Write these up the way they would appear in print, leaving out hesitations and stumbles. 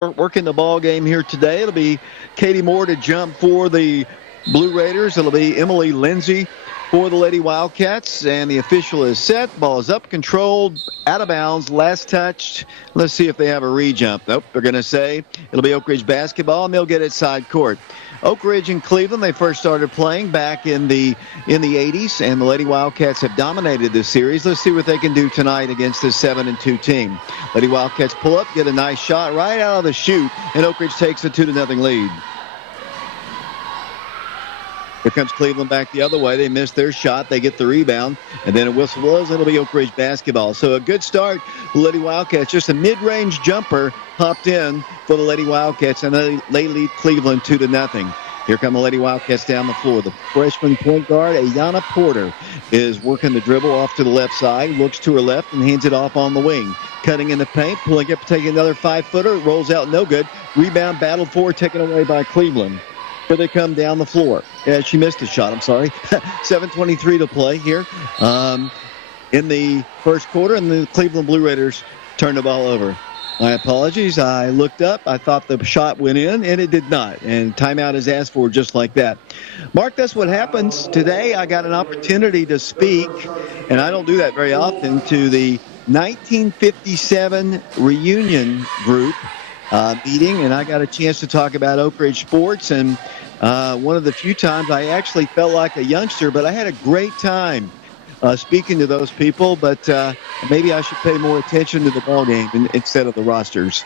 working the ball game here today. It'll be Katie Moore to jump for the Blue Raiders. It'll be Emily Lindsay for the Lady Wildcats. And the official is set. Ball is up, controlled, out of bounds, last touched. Let's see if they have a re-jump. Nope, they're going to say it'll be Oak Ridge basketball, and they'll get it side court. Oak Ridge and Cleveland, they first started playing back in the 80s, and the Lady Wildcats have dominated this series. Let's see what they can do tonight against this 7-2 team. Lady Wildcats pull up, get a nice shot right out of the chute, and Oak Ridge takes a 2-0 lead. Here comes Cleveland back the other way. They missed their shot. They get the rebound, and then a whistle blows. It'll be Oak Ridge basketball. So a good start for the Lady Wildcats. Just a mid-range jumper popped in for the Lady Wildcats, and they lead Cleveland 2-0. Here come the Lady Wildcats down the floor. The freshman point guard, Ayana Porter, is working the dribble off to the left side, looks to her left, and hands it off on the wing. Cutting in the paint, pulling up, taking another 5-footer. It rolls out, no good. Rebound, battle for, taken away by Cleveland. Here they come down the floor. She missed a shot, I'm sorry. 7:23 to play here in the first quarter, and the Cleveland Blue Raiders turned the ball over. My apologies. I looked up. I thought the shot went in, and it did not. And timeout is asked for just like that. Mark, that's what happens. Today I got an opportunity to speak, and I don't do that very often, to the 1957 reunion group meeting, and I got a chance to talk about Oak Ridge sports, and one of the few times I actually felt like a youngster, but I had a great time speaking to those people, but maybe I should pay more attention to the ball game instead of the rosters.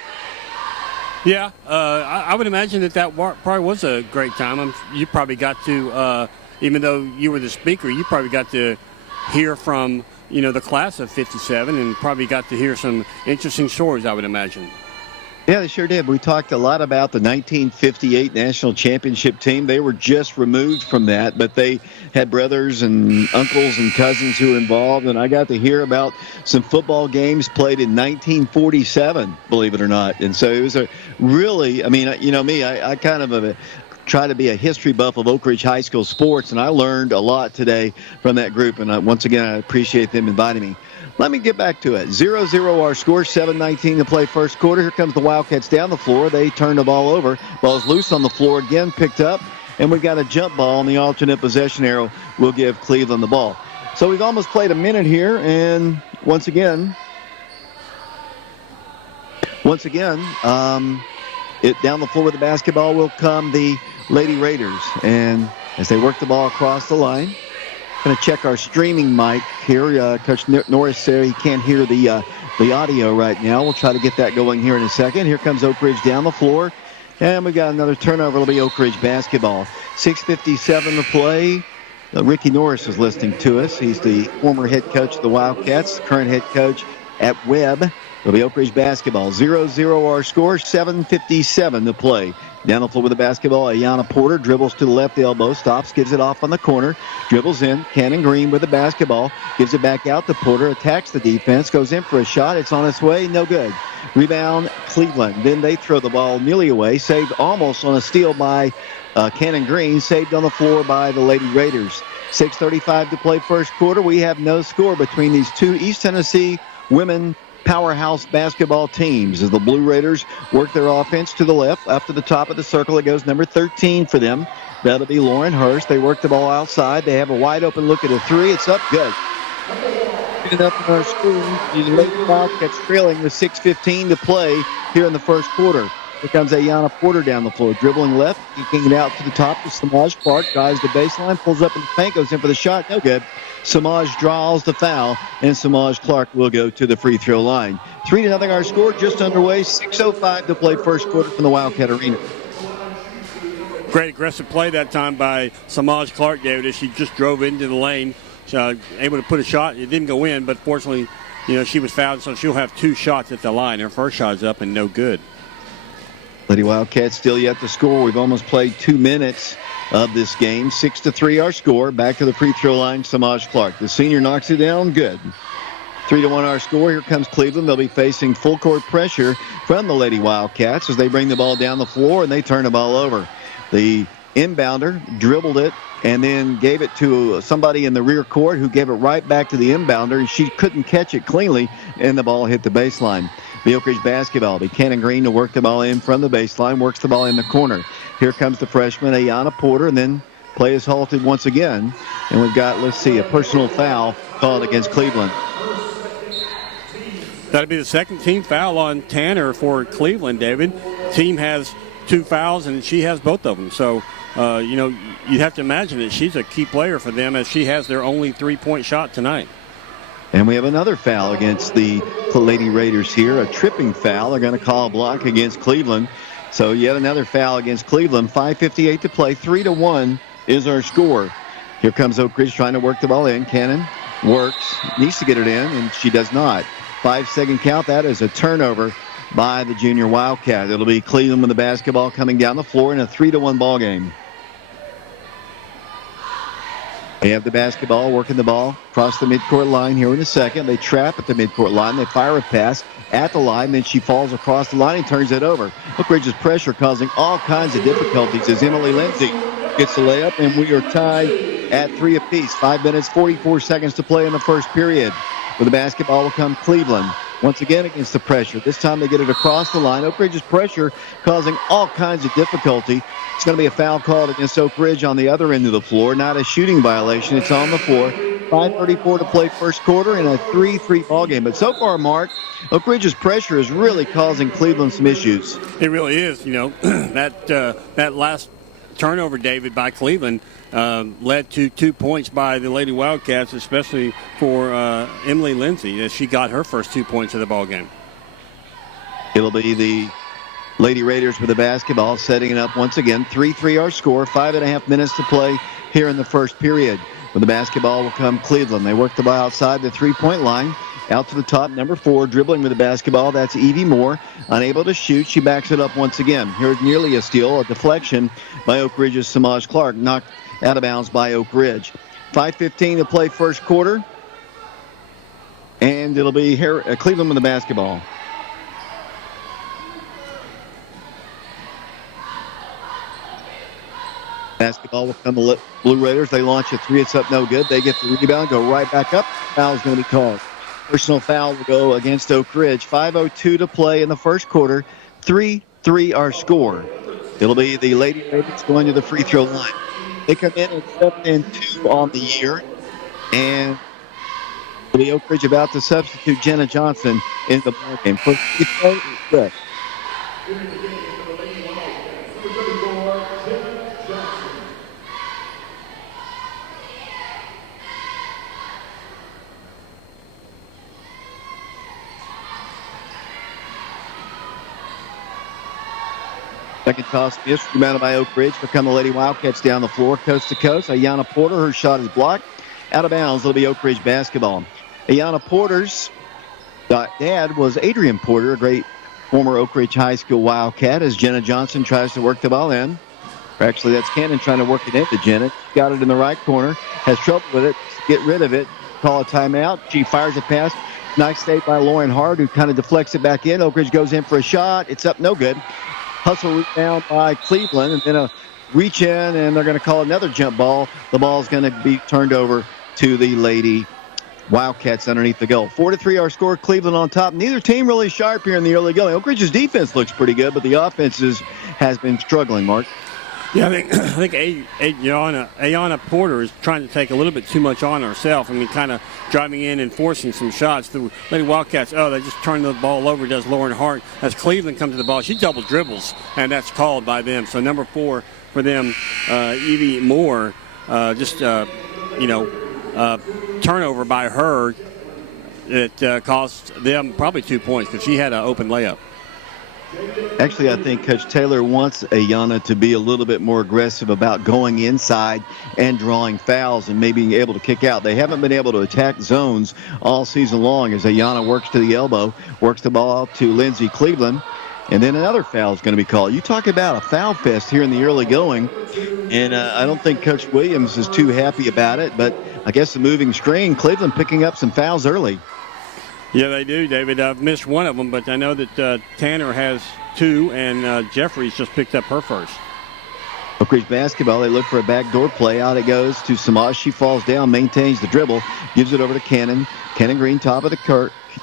Yeah, I would imagine that probably was a great time. You probably got to, even though you were the speaker, you probably got to hear from, the class of 57 and probably got to hear some interesting stories, I would imagine. Yeah, they sure did. We talked a lot about the 1958 National Championship team. They were just removed from that, but they had brothers and uncles and cousins who were involved, and I got to hear about some football games played in 1947, believe it or not. And so it was a really, I kind of try to be a history buff of Oak Ridge High School sports, and I learned a lot today from that group, and once again, I appreciate them inviting me. Let me get back to it. 0-0 our score, 7:19 to play first quarter. Here comes the Wildcats down the floor. They turn the ball over. Ball's loose on the floor again, picked up. And we've got a jump ball on the alternate possession arrow. We'll give Cleveland the ball. So we've almost played a minute here. And once again, down the floor with the basketball will come the Lady Raiders. And as they work the ball across the line, going to check our streaming mic here. Coach Norris said he can't hear the audio right now. We'll try to get that going here in a second. Here comes Oak Ridge down the floor. And we got another turnover. It'll be Oak Ridge basketball. 6:57 to play. Ricky Norris is listening to us. He's the former head coach of the Wildcats, current head coach at Webb. It'll be Oak Ridge basketball. 0-0 our score, 7:57 to play. Down the floor with the basketball, Ayana Porter dribbles to the left elbow, stops, gives it off on the corner, dribbles in. Cannon Green with the basketball, gives it back out to Porter, attacks the defense, goes in for a shot. It's on its way, no good. Rebound, Cleveland. Then they throw the ball nearly away, saved almost on a steal by Cannon Green, saved on the floor by the Lady Raiders. 6:35 to play first quarter. We have no score between these two East Tennessee women powerhouse basketball teams as the Blue Raiders work their offense to the left. Up to the top of the circle, it goes number 13 for them. That'll be Lauren Hurst. They work the ball outside. They have a wide open look at a three. It's up good. Up in our school, the Lady Wildcats trailing with 6:15 to play here in the first quarter. Here comes Ayana Porter down the floor, dribbling left, kicking it out to the top to Samaj Clark, drives the baseline, pulls up in the paint, goes in for the shot, no good. Samaj draws the foul, and Samaj Clark will go to the free throw line. 3-0 our score, just underway, 6:05 to play first quarter from the Wildcat Arena. Great aggressive play that time by Samaj Clark, David, as she just drove into the lane. Able to put a shot. It didn't go in, but fortunately, she was fouled, so she'll have two shots at the line. Her first shot is up and no good. Lady Wildcats still yet to score. We've almost played 2 minutes of this game. 6-3 our score. Back to the free throw line, Samaj Clark. The senior knocks it down. Good. 3-1 our score. Here comes Cleveland. They'll be facing full court pressure from the Lady Wildcats as they bring the ball down the floor and they turn the ball over. The inbounder dribbled it and then gave it to somebody in the rear court who gave it right back to the inbounder, and she couldn't catch it cleanly, and the ball hit the baseline. The Oak Ridge basketball. Be Cannon Green to work the ball in from the baseline, works the ball in the corner. Here comes the freshman, Ayana Porter, and then play is halted once again. And we've got, let's see, a personal foul called against Cleveland. That'll be the second team foul on Tanner for Cleveland, David. Team has 2 fouls, and she has both of them. So, you'd have to imagine that she's a key player for them as she has their only 3-point shot tonight. And we have another foul against the Lady Raiders here, a tripping foul. They're going to call a block against Cleveland. So yet another foul against Cleveland. 5:58 to play. 3-1 is our score. Here comes Oak Ridge trying to work the ball in. Cannon works, needs to get it in, and she does not. 5-second count. That is a turnover by the junior Wildcat. It'll be Cleveland with the basketball coming down the floor in a 3-1 ball game. They have the basketball, working the ball across the midcourt line here in a second. They trap at the midcourt line. They fire a pass at the line. Then she falls across the line and turns it over. Oak Ridge's pressure causing all kinds of difficulties as Emily Lindsay gets the layup, and we are tied at 3 apiece. 5 minutes, 44 seconds to play in the first period. With the basketball will come Cleveland. Once again against the pressure. This time they get it across the line. Oak Ridge's pressure causing all kinds of difficulty. It's going to be a foul called against Oak Ridge on the other end of the floor. Not a shooting violation. It's on the floor. 5:34 to play first quarter in a 3-3 ball game. But so far, Mark, Oak Ridge's pressure is really causing Cleveland some issues. It really is. That last turnover, David, by Cleveland led to 2 points by the Lady Wildcats, especially for Emily Lindsay, as she got her first 2 points of the ball game. It'll be the Lady Raiders with the basketball, setting it up once again. 3-3 our score. 5.5 minutes to play here in the first period. With the basketball will come Cleveland. They work the ball outside the 3-point line. Out to the top, number 4, dribbling with the basketball. That's Evie Moore. Unable to shoot. She backs it up once again. Here's nearly a steal, a deflection by Oak Ridge's Samaj Clark. Knocked out of bounds by Oak Ridge. 5:15 to play first quarter. And it'll be Cleveland with the basketball. Basketball will come to Blue Raiders. They launch a 3. It's up no good. They get the rebound, go right back up. Foul's going to be called. Personal foul will go against Oak Ridge. 5:02 to play in the first quarter. 3-3 our score. It'll be the Lady Raiders going to the free throw line. They come in at 7-2 on the year. And it'll be Oak Ridge about to substitute Jenna Johnson in the ball game. First free throw is good. Second toss missed, rebounded by Oak Ridge. Become the Lady Wildcats down the floor, coast to coast. Ayana Porter, her shot is blocked. Out of bounds, it'll be Oak Ridge basketball. Ayana Porter's dad was Adrian Porter, a great former Oak Ridge High School Wildcat, as Jenna Johnson tries to work the ball in. Actually, that's Cannon trying to work it into Jenna. Got it in the right corner, has trouble with it, get rid of it, call a timeout. She fires a pass. Nice save by Lauren Hart, who kind of deflects it back in. Oak Ridge goes in for a shot. It's up, no good. Hustle rebound by Cleveland, and then a reach in, and they're going to call another jump ball. The ball's going to be turned over to the Lady Wildcats underneath the goal. 4-3 our score. Cleveland on top. Neither team really sharp here in the early going. Oak Ridge's defense looks pretty good, but the offense has been struggling, Mark. Yeah, I think Ayana Porter is trying to take a little bit too much on herself. I mean, kind of driving in and forcing some shots. The Lady Wildcats, they just turn the ball over, does Lauren Hart. As Cleveland comes to the ball, she double dribbles, and that's called by them. So number 4 for them, Evie Moore, turnover by her. It cost them probably 2 points because she had an open layup. Actually, I think Coach Taylor wants Ayana to be a little bit more aggressive about going inside and drawing fouls and maybe being able to kick out. They haven't been able to attack zones all season long as Ayana works to the elbow, works the ball out to Lindsay Cleveland, and then another foul is going to be called. You talk about a foul fest here in the early going, and I don't think Coach Williams is too happy about it, but I guess the moving string, Cleveland picking up some fouls early. Yeah, they do, David. I've missed one of them, but I know that Tanner has 2, and Jeffries just picked up her first. Oak Ridge basketball, they look for a backdoor play. Out it goes to Samaj. She falls down, maintains the dribble, gives it over to Cannon. Cannon Green, top of the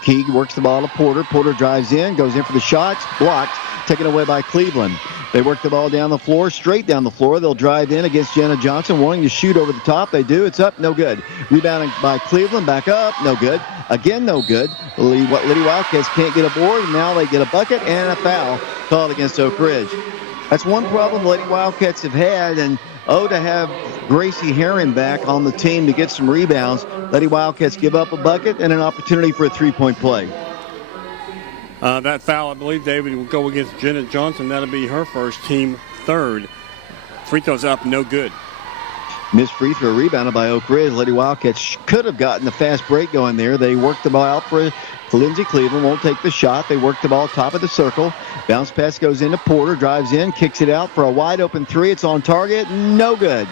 Keeg works the ball to Porter. Porter drives in, goes in for the shots, blocked, taken away by Cleveland. They work the ball down the floor, straight down the floor. They'll drive in against Jenna Johnson, wanting to shoot over the top. They do. It's up, no good. Rebounding by Cleveland, back up, no good. Again, no good. Liddy Wildcats can't get a board. Now they get a bucket and a foul called against Oak Ridge. That's one problem the Lady Wildcats have had, and to have Gracie Herring back on the team to get some rebounds. Lady Wildcats give up a bucket and an opportunity for a three-point play. That foul, I believe, David, will go against Jenna Johnson. That'll be her first, team third. Free throws up, no good. Missed free throw rebounded by Oak Ridge. Lady Wildcats could have gotten a fast break going there. They worked the ball out for Lindsey Cleveland. Won't take the shot. They work the ball top of the circle. Bounce pass goes into Porter. Drives in, kicks it out for a wide open three. It's on target. No good.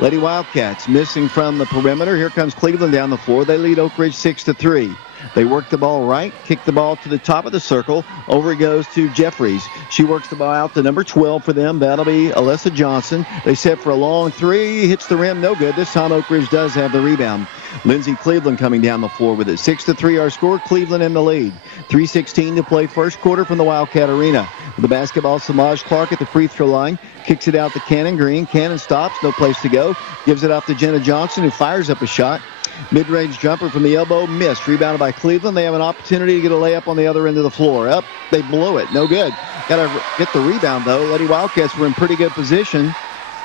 Lady Wildcats missing from the perimeter. Here comes Cleveland down the floor. They lead Oak Ridge 6-3. They work the ball right, kick the ball to the top of the circle. Over it goes to Jeffries. She works the ball out to number 12 for them. That'll be Alyssa Johnson. They set for a long three. Hits the rim, no good. This time Oak Ridge does have the rebound. Lindsey Cleveland coming down the floor with it. 6-3 our score. Cleveland in the lead. 3:16 to play first quarter from the Wildcat Arena. With the basketball, Samaj Clark at the free throw line. Kicks it out to Cannon Green. Cannon stops, no place to go. Gives it off to Jenna Johnson, who fires up a shot. Mid-range jumper from the elbow, missed. Rebounded by Cleveland. They have an opportunity to get a layup on the other end of the floor. Up, they blew it. No good. Got to get the rebound, though. Lady Wildcats were in pretty good position,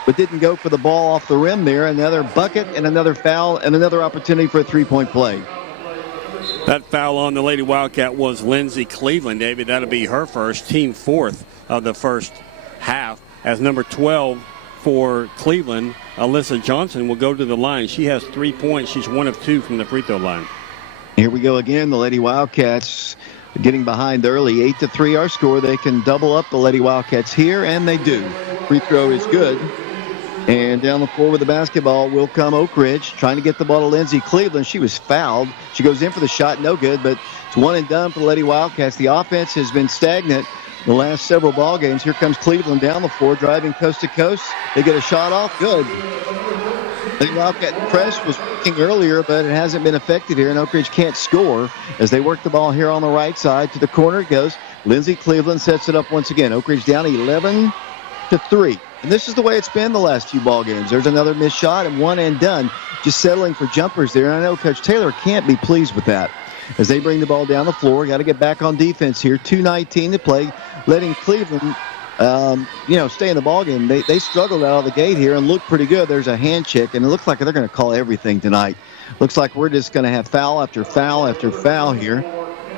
but didn't go for the ball off the rim there. Another bucket and another foul and another opportunity for a three-point play. That foul on the Lady Wildcat was Lindsey Cleveland, David. That'll be her first, team fourth of the first half, as number 12 for Cleveland, Alyssa Johnson, will go to the line. She has 3 points. She's 1 of 2 from the free throw line. Here we go again. The Lady Wildcats getting behind early. 8-3 our score. They can double up the Lady Wildcats here, and they do. Free throw is good. And down the floor with the basketball will come Oak Ridge, trying to get the ball to Lindsey Cleveland. She was fouled. She goes in for the shot, no good, but it's one and done for the Lady Wildcats. The offense has been stagnant the last several ball games. Here comes Cleveland down the floor, driving coast to coast. They get a shot off. Good. The Wildcat press was working earlier, but it hasn't been effective here, and Oak Ridge can't score as they work the ball here on the right side. To the corner it goes. Lindsey Cleveland sets it up once again. Oak Ridge down 11-3. And this is the way it's been the last few ball games. There's another missed shot and one and done. Just settling for jumpers there. And I know Coach Taylor can't be pleased with that. As they bring the ball down the floor, got to get back on defense here. 2:19 to play, letting Cleveland, stay in the ball game. They struggled out of the gate here and looked pretty good. There's a hand check, and it looks like they're going to call everything tonight. Looks like we're just going to have foul after foul after foul here.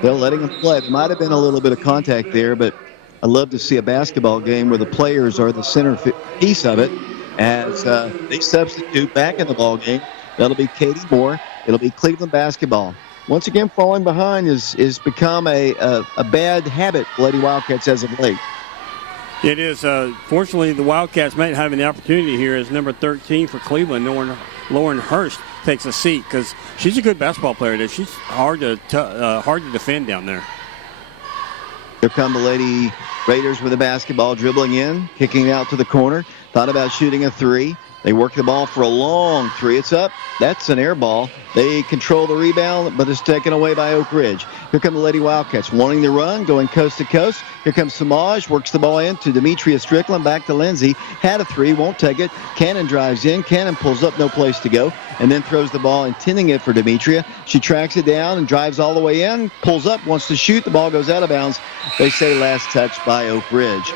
They're letting them play. There might have been a little bit of contact there, but I love to see a basketball game where the players are the center piece of it as they substitute back in the ball game. That'll be Katie Moore. It'll be Cleveland basketball. Once again, falling behind is become a bad habit for Lady Wildcats as of late. It is. Fortunately, the Wildcats might have an opportunity here as number 13 for Cleveland. Lauren Hurst takes a seat because she's a good basketball player. She's hard to defend down there. Here come the Lady Raiders with the basketball, dribbling in, kicking it out to the corner. Thought about shooting a three. They work the ball for a long three. It's up. That's an air ball. They control the rebound, but it's taken away by Oak Ridge. Here come the Lady Wildcats wanting to run, going coast to coast. Here comes Samaj, works the ball in to Demetria Strickland, back to Lindsay. Had a three, won't take it. Cannon drives in. Cannon pulls up, no place to go, and then throws the ball, intending it for Demetria. She tracks it down and drives all the way in, pulls up, wants to shoot. The ball goes out of bounds. They say last touch by Oak Ridge.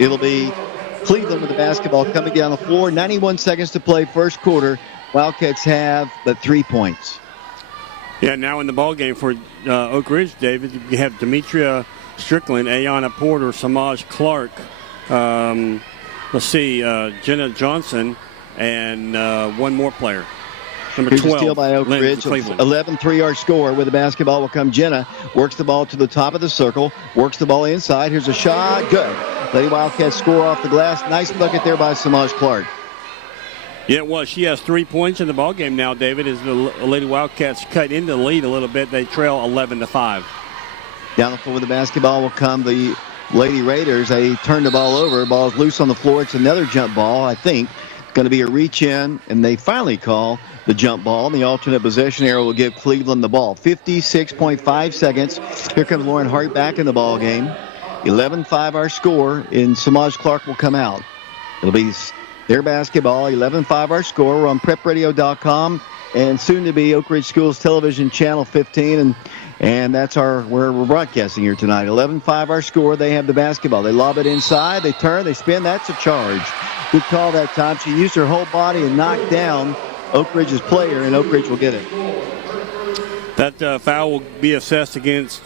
It'll be Cleveland with the basketball coming down the floor. 91 seconds to play first quarter. Wildcats have but 3 points. Yeah, now in the ball game for Oak Ridge, David, you have Demetria Strickland, Ayana Porter, Samaj Clark, Jenna Johnson, and one more player. Number Here's 12, a steal by Oak Ridge. 11-3 our score. With the basketball will come Jenna. Works the ball to the top of the circle. Works the ball inside. Here's a shot. Good. Lady Wildcats score off the glass. Nice bucket there by Samaj Clark. Yeah, it was. She has 3 points in the ball game now, David, as the Lady Wildcats cut into the lead a little bit. They trail 11-5. Down the floor with the basketball will come the Lady Raiders. They turn the ball over. Ball's loose on the floor. It's another jump ball, I think. going to be a reach in, and they finally call the jump ball. And the alternate possession arrow will give Cleveland the ball. 56.5 seconds. Here comes Lauren Hart back in the ball game. 11-5 our score, and Samaj Clark will come out. It'll be their basketball. 11-5 our score. We're on prepradio.com and soon to be Oak Ridge Schools Television Channel 15, and that's where we're broadcasting here tonight. 11-5 our score. They have the basketball. They lob it inside. They turn. They spin. That's a charge. Good call that time. She used her whole body and knocked down Oak Ridge's player, and Oak Ridge will get it. That foul will be assessed against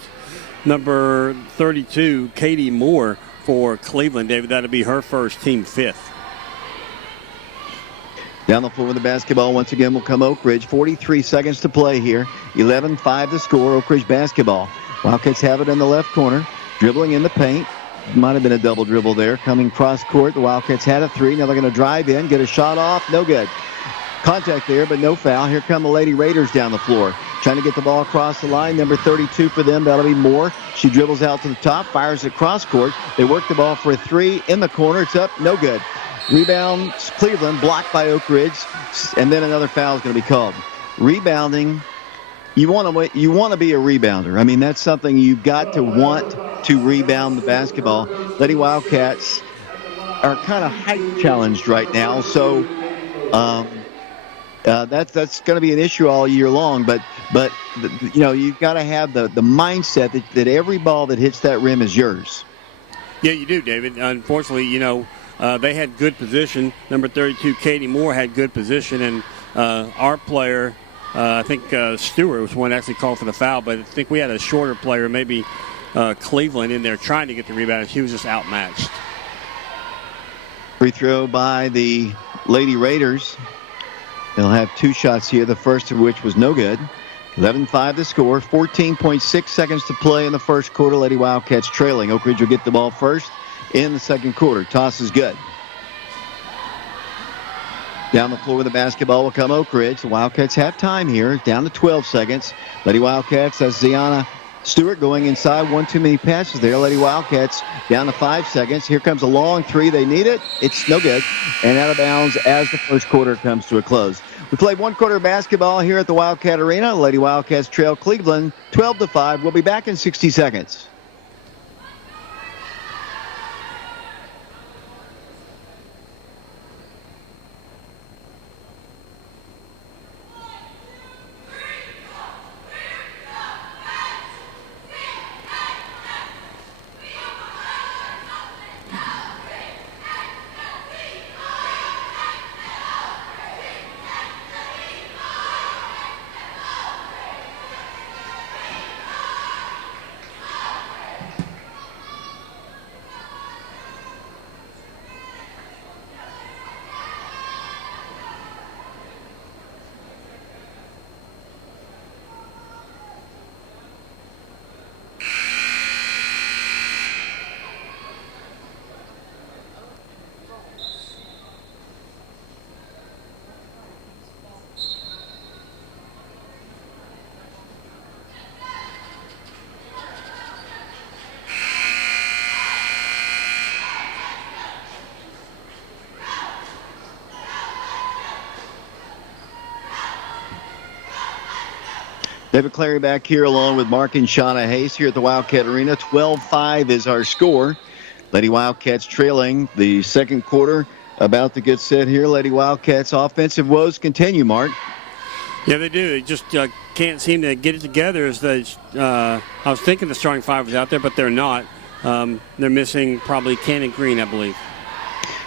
number 32, Katie Moore, for Cleveland. David, that'll be her first, team fifth. Down the floor with the basketball once again will come Oak Ridge. 43 seconds to play here. 11-5 the score. Oak Ridge basketball. Wildcats have it in the left corner. Dribbling in the paint. Might have been a double dribble there. Coming cross court. The Wildcats had a three. Now they're going to drive in. Get a shot off. No good. Contact there, but no foul. Here come the Lady Raiders down the floor. Trying to get the ball across the line. Number 32 for them. That'll be Moore. She dribbles out to the top. Fires it cross court. They work the ball for a three in the corner. It's up. No good. Rebound, Cleveland, blocked by Oak Ridge, and then another foul is going to be called. Rebounding, you want to be a rebounder. I mean, that's something you've got to want to rebound the basketball. Lady Wildcats are kind of height challenged right now, so that's going to be an issue all year long. But you've got to have the mindset that every ball that hits that rim is yours. Yeah, you do, David. Unfortunately, they had good position. Number 32, Katie Moore, had good position, and our player, I think Stewart was one actually called for the foul, but I think we had a shorter player, maybe Cleveland, in there trying to get the rebound. She was just outmatched. Free throw by the Lady Raiders. They'll have two shots here, the first of which was no good. 11-5 the score. 14.6 seconds to play in the first quarter. Lady Wildcats trailing. Oak Ridge will get the ball first in the second quarter. Toss is good. Down the floor with the basketball will come Oak Ridge. The Wildcats have time here. Down to 12 seconds. Lady Wildcats, that's Ziana Stewart going inside. One too many passes there. Lady Wildcats down to 5 seconds. Here comes a long three. They need it. It's no good. And out of bounds as the first quarter comes to a close. We played one quarter of basketball here at the Wildcat Arena. Lady Wildcats trail Cleveland 12-5. We'll be back in 60 seconds. David Clary back here along with Mark and Shauna Hayes here at the Wildcat Arena. 12-5 is our score. Lady Wildcats trailing the second quarter. About to get set here. Lady Wildcats offensive woes continue, Mark. Yeah, they do. They just can't seem to get it together. I was thinking the starting five was out there, but they're not. They're missing probably Cannon Green, I believe.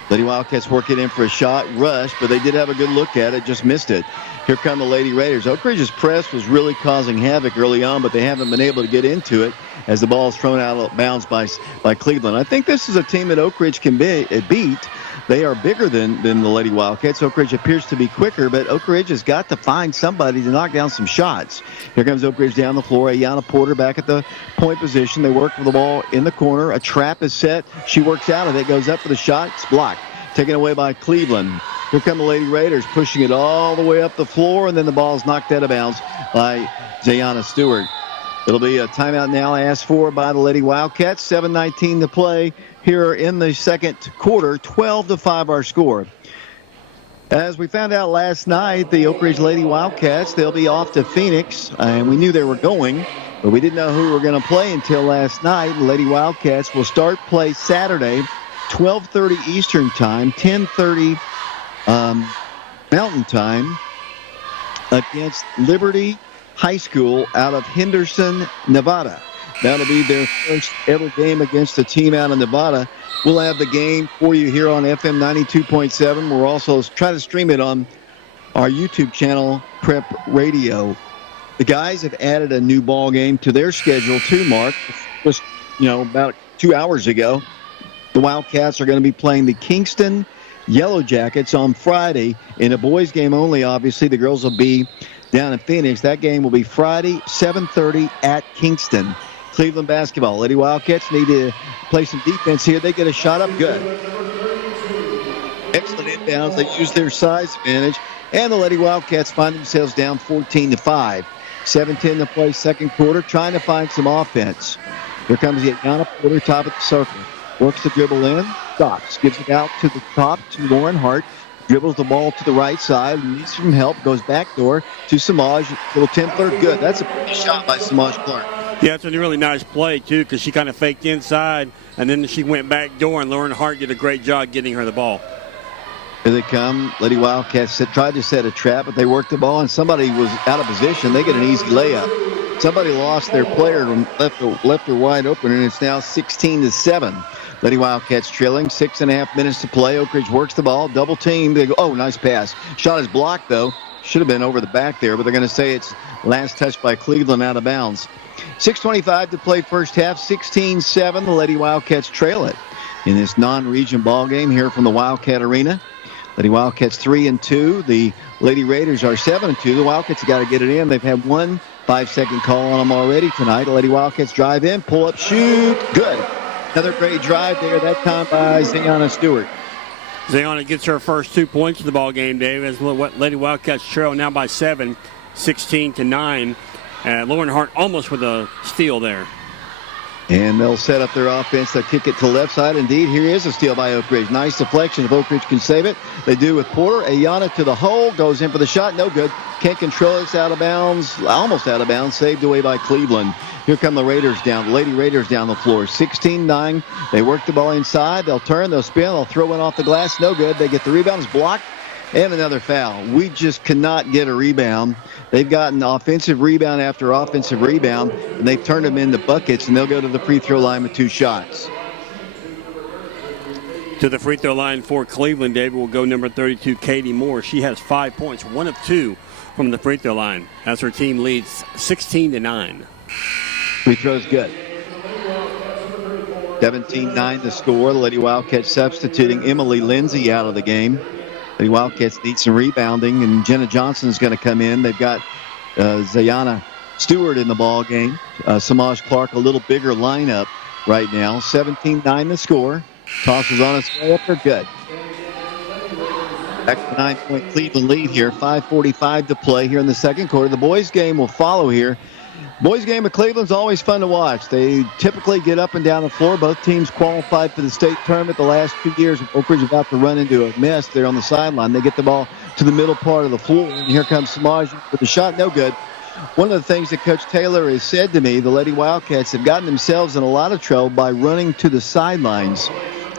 Lady Wildcats working in for a shot, rush, but they did have a good look at it, just missed it. Here come the Lady Raiders. Oak Ridge's press was really causing havoc early on, but they haven't been able to get into it as the ball is thrown out of bounds by Cleveland. I think this is a team that Oak Ridge can beat. They are bigger than the Lady Wildcats. Oak Ridge appears to be quicker, but Oak Ridge has got to find somebody to knock down some shots. Here comes Oak Ridge down the floor. Ayanna Porter back at the point position. They work with the ball in the corner. A trap is set. She works out of it, goes up for the shot. It's blocked. Taken away by Cleveland. Here come the Lady Raiders pushing it all the way up the floor, and then the ball is knocked out of bounds by Ziana Stewart. It'll be a timeout now asked for by the Lady Wildcats. 7:19 to play here in the second quarter. 12-5 our score. As we found out last night, the Oak Ridge Lady Wildcats, they'll be off to Phoenix, and we knew they were going, but we didn't know who we were going to play until last night. The Lady Wildcats will start play Saturday, 12:30 Eastern Time, 10:30 Mountain Time, against Liberty High School out of Henderson, Nevada. That'll be their first ever game against a team out of Nevada. We'll have the game for you here on FM 92.7. We'll also try to stream it on our YouTube channel, Prep Radio. The guys have added a new ball game to their schedule too, Mark. Just, about 2 hours ago, the Wildcats are going to be playing the Kingston Yellow Jackets on Friday in a boys game only. Obviously, the girls will be down in Phoenix. That game will be Friday, 7:30 at Kingston. Cleveland basketball. Lady Wildcats need to play some defense here. They get a shot up good. Excellent inbounds. They use their size advantage. And the Lady Wildcats find themselves down 14-5. 7:10 to play second quarter, trying to find some offense. Here comes Yana Porter, top of the circle. Works the dribble in, stops, gives it out to the top to Lauren Hart. Dribbles the ball to the right side, needs some help, goes backdoor to Samaj. Little 10-3, good. That's a pretty shot by Samaj Clark. Yeah, it's a really nice play, too, because she kind of faked inside, and then she went back door, and Lauren Hart did a great job getting her the ball. Here they come. Lady Wildcats tried to set a trap, but they worked the ball, and somebody was out of position. They get an easy layup. Somebody lost their player and left her wide open, and it's now 16-7. Lady Wildcats trailing, 6.5 minutes to play. Oak Ridge works the ball, double team. They go, oh, nice pass. Shot is blocked, though. Should have been over the back there, but they're going to say it's last touch by Cleveland out of bounds. 6:25 to play first half, 16-7. The Lady Wildcats trail it in this non-region ball game here from the Wildcat Arena. Lady Wildcats 3-2. The Lady Raiders are 7-2. The Wildcats have got to get it in. They've had one 5-second call on them already tonight. The Lady Wildcats drive in, pull up, shoot. Good. Another great drive there, that time by Zayana Stewart. Zayana gets her first 2 points in the ball game, Dave, as Lady Wildcats trail now by 7, 16-9. Lauren Hart almost with a steal there. And they'll set up their offense. They'll kick it to the left side. Indeed, here is a steal by Oak Ridge. Nice deflection if Oak Ridge can save it. They do with Porter. Ayana to the hole. Goes in for the shot. No good. Can't control it. It's out of bounds. Almost out of bounds. Saved away by Cleveland. Here come the Raiders down. The Lady Raiders down the floor. 16-9. They work the ball inside. They'll turn. They'll spin. They'll throw one off the glass. No good. They get the rebound. It's blocked. And another foul. We just cannot get a rebound. They've gotten offensive rebound after offensive rebound, and they've turned them into buckets, and they'll go to the free throw line with 2 shots. To the free throw line for Cleveland, David, will go number 32, Katie Moore. She has 5 points, 1 of 2 from the free throw line, as her team leads 16-9. Free throw's good. 17-9 the score. The Lady Wildcats substituting Emily Lindsay out of the game. The Wildcats need some rebounding, and Jenna Johnson's going to come in. They've got Zayana Stewart in the ball game. Samaj Clark, a little bigger lineup right now. 17-9 the score. Tosses on its way up. They're good. Back to 9-point Cleveland lead here. 5:45 to play here in the second quarter. The boys' game will follow here. Boys' game of Cleveland's always fun to watch. They typically get up and down the floor. Both teams qualified for the state tournament the last 2 years. Oak Ridge about to run into a mess there on the sideline. They get the ball to the middle part of the floor, and here comes Samaj with the shot. No good. One of the things that Coach Taylor has said to me, the Lady Wildcats have gotten themselves in a lot of trouble by running to the sidelines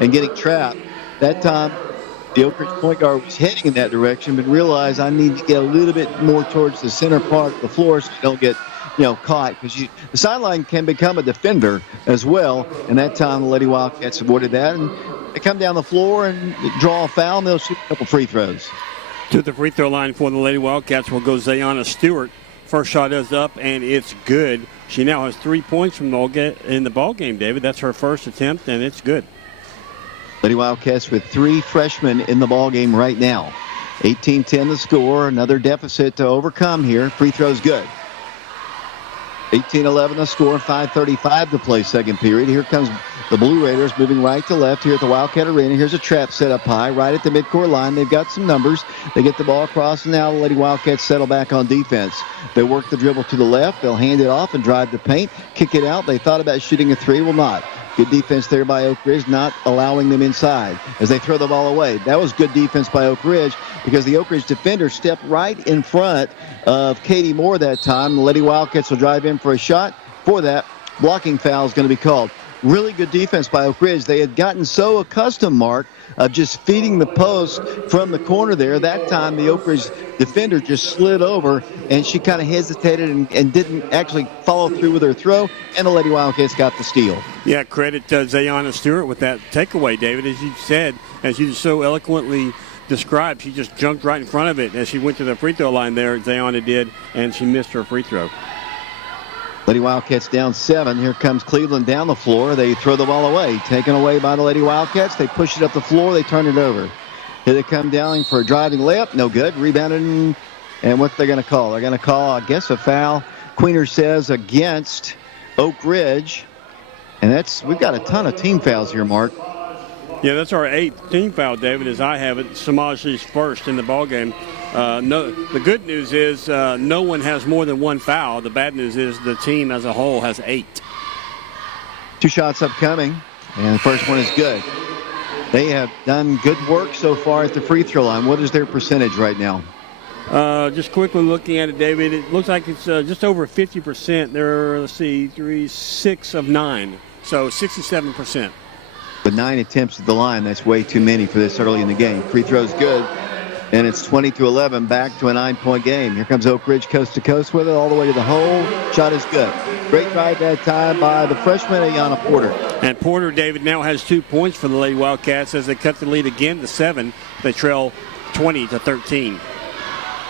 and getting trapped. That time, the Oak Ridge point guard was heading in that direction, but realized I need to get a little bit more towards the center part of the floor so you don't get caught, because the sideline can become a defender as well. And that time, the Lady Wildcats avoided that, and they come down the floor and draw a foul, and they'll shoot a couple free throws. To the free throw line for the Lady Wildcats will go Zayana Stewart. First shot is up, and it's good. She now has 3 points in the ball game, David. That's her first attempt, and it's good. Lady Wildcats with 3 freshmen in the ball game right now. 18-10 the score. Another deficit to overcome here. Free throw's good. 18-11 the score, 5:35 to play second period. Here comes the Blue Raiders moving right to left here at the Wildcat Arena. Here's a trap set up high right at the midcourt line. They've got some numbers. They get the ball across, and now the Lady Wildcats settle back on defense. They work the dribble to the left. They'll hand it off and drive the paint, kick it out. They thought about shooting a 3, will not. Good defense there by Oak Ridge, not allowing them inside as they throw the ball away. That was good defense by Oak Ridge because the Oak Ridge defender stepped right in front of Katie Moore that time. The Lady Wildcats will drive in for a shot. For that, blocking foul is going to be called. Really good defense by Oak Ridge. They had gotten so accustomed, Mark, of just feeding the post from the corner there. That time, the Oak Ridge defender just slid over, and she kind of hesitated and didn't actually follow through with her throw, and the Lady Wildcats got the steal. Yeah, credit Zayana Stewart with that takeaway, David. As you said, as you so eloquently described, she just jumped right in front of it as she went to the free throw line there, Zayana did, and she missed her free throw. Lady Wildcats down 7. Here comes Cleveland down the floor. They throw the ball away. Taken away by the Lady Wildcats. They push it up the floor. They turn it over. Here they come down for a driving layup. No good. Rebounded. And what they're going to call? They're going to call, I guess, a foul. Queener says against Oak Ridge. And we've got a ton of team fouls here, Mark. Yeah, that's our 8th team foul, David, as I have it. Samaj's first in the ballgame. The good news is no one has more than one foul. The bad news is the team as a whole has 8. 2 shots upcoming, and the first one is good. They have done good work so far at the free throw line. What is their percentage right now? Just quickly looking at it, David, it looks like it's just over 50%. They're, 6 of 9, so 67%. But 9 attempts at the line, that's way too many for this early in the game. Free throw's good, and it's 20-11, back to a 9-point game. Here comes Oak Ridge coast to coast with it, all the way to the hole. Shot is good. Great drive that time by the freshman, Ayanna Porter. And Porter, David, now has 2 points for the Lady Wildcats as they cut the lead again to 7. They trail 20-13.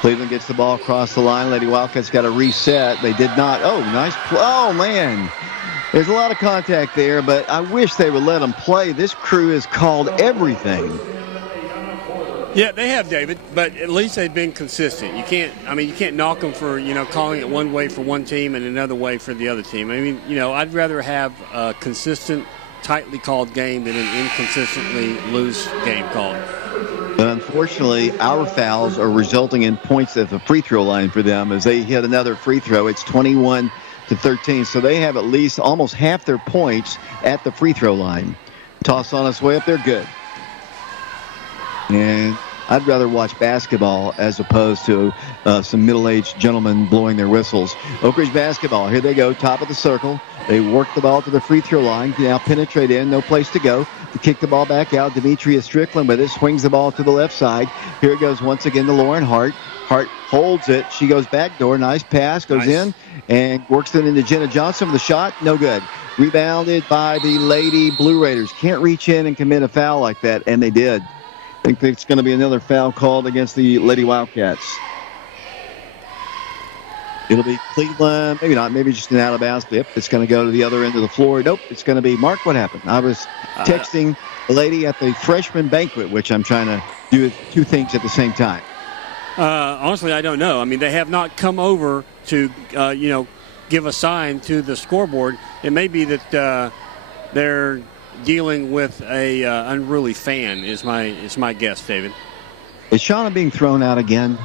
Cleveland gets the ball across the line. Lady Wildcats got a reset. They did not. Oh, nice. Oh, man. There's a lot of contact there, but I wish they would let them play. This crew has called everything. Yeah, they have, David, but at least they've been consistent. You can't knock them for, calling it one way for one team and another way for the other team. I'd rather have a consistent, tightly called game than an inconsistently loose game called. But unfortunately, our fouls are resulting in points at the free throw line for them as they hit another free throw. It's 21-13, so they have at least almost half their points at the free throw line. Toss on its way up there, good. And I'd rather watch basketball as opposed to some middle-aged gentlemen blowing their whistles. Oak Ridge basketball, here they go, top of the circle. They work the ball to the free throw line, now penetrate in, no place to go. To kick the ball back out, Demetria Strickland with it, swings the ball to the left side. Here it goes once again to Lauren Hart. Hart holds it. She goes backdoor. Nice pass. Goes in and works it into Jenna Johnson with a shot. No good. Rebounded by the Lady Blue Raiders. Can't reach in and commit a foul like that, and they did. I think it's going to be another foul called against the Lady Wildcats. It'll be Cleveland. Maybe not. Maybe just an out of bounds. Yep, it's going to go to the other end of the floor. Nope, it's going to be Mark. What happened? I was texting a lady at the freshman banquet, which I'm trying to do 2 things at the same time. Honestly, I don't know. They have not come over to, give a sign to the scoreboard. It may be that they're dealing with a unruly fan. Is my guess, David. Is Shauna being thrown out again?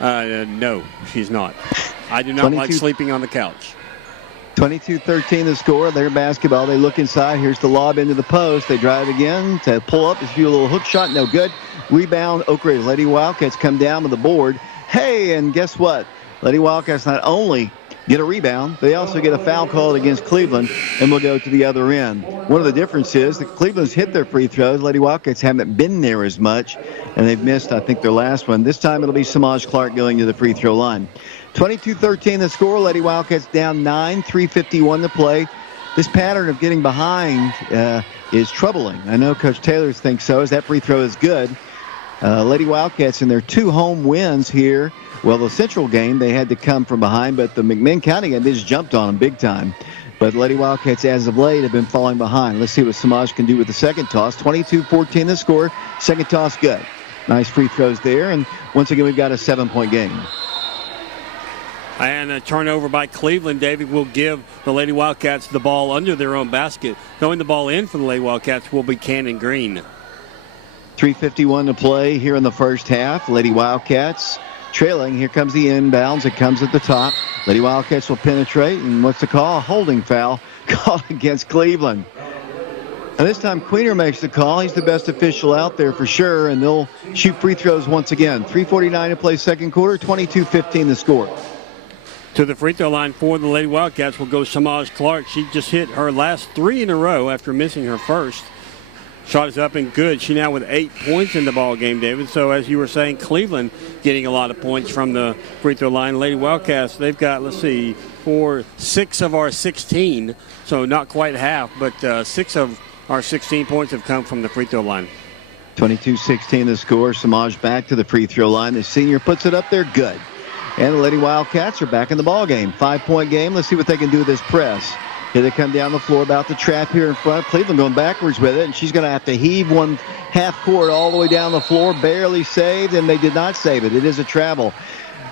No, she's not. I do not like sleeping on the couch. 22-13 the score. Their basketball. They look inside. Here's the lob into the post. They drive again to pull up. Just a little hook shot. No good. Rebound. Oak Ridge. Lady Wildcats come down with the board. Hey, and guess what? Lady Wildcats not only get a rebound, they also get a foul called against Cleveland, and we'll go to the other end. One of the differences, the Cleveland's hit their free throws. Lady Wildcats haven't been there as much, and they've missed, I think, their last one. This time it'll be Samaj Clark going to the free throw line. 22-13 the score. Lady Wildcats down 9, 3:51 to play. This pattern of getting behind is troubling. I know Coach Taylor thinks so, as that free throw is good. Lady Wildcats in their 2 home wins here. Well, the Central game, they had to come from behind, but the McMinn County game, they just jumped on them big time. But Lady Wildcats, as of late, have been falling behind. Let's see what Samaj can do with the second toss. 22-14 the score. Second toss, good. Nice free throws there. And once again, we've got a 7-point game. And a turnover by Cleveland, David, will give the Lady Wildcats the ball under their own basket. Throwing the ball in for the Lady Wildcats will be Cannon Green. 3:51 to play here in the first half. Lady Wildcats trailing. Here comes the inbounds. It comes at the top. Lady Wildcats will penetrate. And what's the call? A holding foul called against Cleveland. And this time, Queener makes the call. He's the best official out there for sure, and they'll shoot free throws once again. 3:49 to play second quarter, 22-15 the score. To the free throw line for the Lady Wildcats will go Samaj Clark. She just hit her last 3 in a row after missing her first. Shot is up and good. She now with 8 points in the ball game, David. So as you were saying, Cleveland getting a lot of points from the free throw line. Lady Wildcats, they've got, 6 of our 16. So not quite half, but 6 of our 16 points have come from the free throw line. 22-16 the score. Samaj back to the free throw line. The senior puts it up there good. And the Lady Wildcats are back in the ball game. 5-point game. Let's see what they can do with this press. Here they come down the floor about the trap here in front. Cleveland going backwards with it, and she's going to have to heave one half court all the way down the floor. Barely saved, and they did not save it. It is a travel.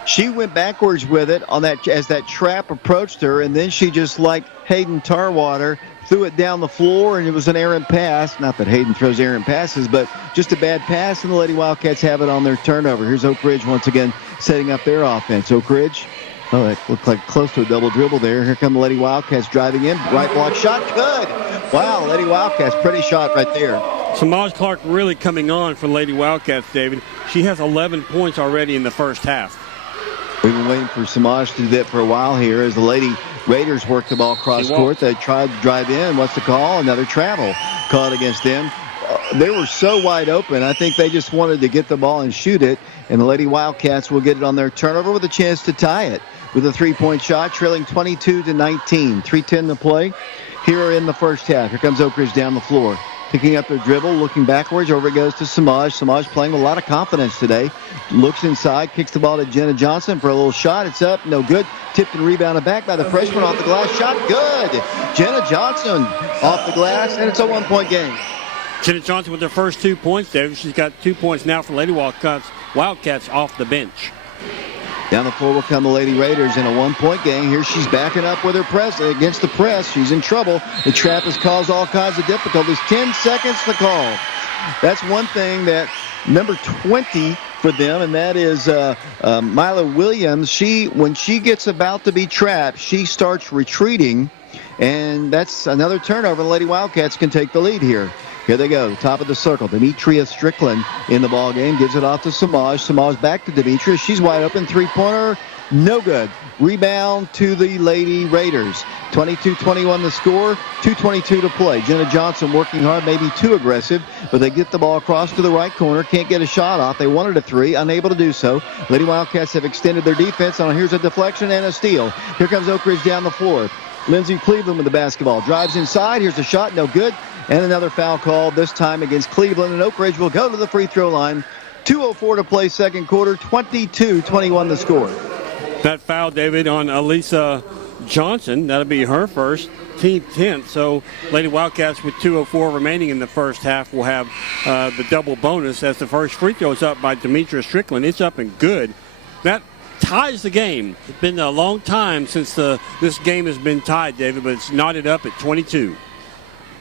She went backwards with it on that as that trap approached her, and then she just, like Hayden Tarwater, threw it down the floor, and it was an errant pass. Not that Hayden throws errant passes, but just a bad pass, and the Lady Wildcats have it on their turnover. Here's Oak Ridge once again setting up their offense. Oak Ridge. Oh, that looked like close to a double dribble there. Here come the Lady Wildcats driving in. Right block shot. Good. Wow, Lady Wildcats. Pretty shot right there. Samaj Clark really coming on for Lady Wildcats, David. She has 11 points already in the first half. We've been waiting for Samaj to do that for a while here as the Lady Raiders work the ball cross court. They tried to drive in. What's the call? Another travel called against them. They were so wide open. I think they just wanted to get the ball and shoot it. And the Lady Wildcats will get it on their turnover with a chance to tie it with a three-point shot, trailing 22-19. 3:10 to play here in the first half. Here comes Oak Ridge down the floor. Picking up their dribble, looking backwards. Over it goes to Samaj. Samaj playing with a lot of confidence today. Looks inside, kicks the ball to Jenna Johnson for a little shot. It's up, no good. Tipped and rebounded back by the freshman off the glass. Shot good. Jenna Johnson off the glass, and it's a one-point game. Jenna Johnson with her first 2 points, David. She's got 2 points now for Lady Wildcats off the bench. Down the floor will come the Lady Raiders in a one-point game. Here she's backing up with her press against the press. She's in trouble. The trap has caused all kinds of difficulties. 10 seconds to call. That's one thing that number 20 for them, and that is Mila Williams. When she gets about to be trapped, she starts retreating, and that's another turnover. The Lady Wildcats can take the lead here. Here they go, top of the circle. Demetria Strickland in the ball game, gives it off to Samaj. Samaj back to Demetria. She's wide open, three-pointer, no good. Rebound to the Lady Raiders. 22-21 the score, 2:22 to play. Jenna Johnson working hard, maybe too aggressive, but they get the ball across to the right corner. Can't get a shot off. They wanted a three, unable to do so. Lady Wildcats have extended their defense. Here's a deflection and a steal. Here comes Oak Ridge down the floor. Lindsey Cleveland with the basketball. Drives inside. Here's a shot, no good. And another foul call, this time against Cleveland. And Oak Ridge will go to the free throw line. 2:04 to play second quarter, 22-21 the score. That foul, David, on Elisa Johnson. That'll be her first, team 10th. So Lady Wildcats with 2:04 remaining in the first half will have the double bonus as the first free throw is up by Demetria Strickland. It's up and good. That ties the game. It's been a long time since this game has been tied, David, but it's knotted up at 22.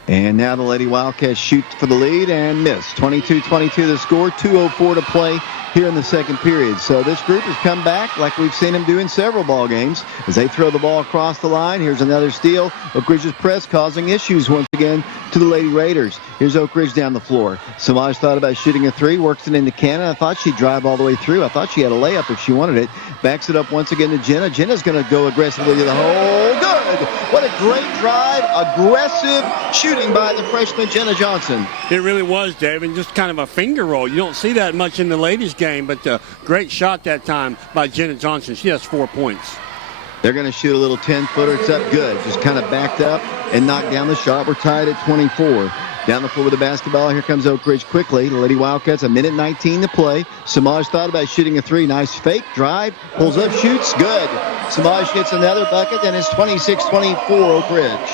And now the Lady Wildcats shoot for the lead and miss. 22-22 the score, 2:04 to play here in the second period. So this group has come back like we've seen them do in several ball games as they throw the ball across the line. Here's another steal. Oak Ridge's press causing issues once again to the Lady Raiders. Here's Oak Ridge down the floor. Samaj thought about shooting a three, works it into Cannon. I thought she'd drive all the way through. I thought she had a layup if she wanted it. Backs it up once again to Jenna. Jenna's going to go aggressively to the hole. Good! What a great drive. Aggressive shooting by the freshman Jenna Johnson. It really was, David. Just kind of a finger roll. You don't see that much in the ladies' game, but great shot that time by Jenna Johnson. She has 4 points. They're going to shoot a little 10-footer. It's up good. Just kind of backed up and knocked down the shot. We're tied at 24. Down the floor with the basketball. Here comes Oak Ridge quickly. The Lady Wildcats, 1:19 to play. Samaj thought about shooting a three. Nice fake drive. Pulls up, shoots. Good. Samaj gets another bucket, and it's 26-24 Oak Ridge.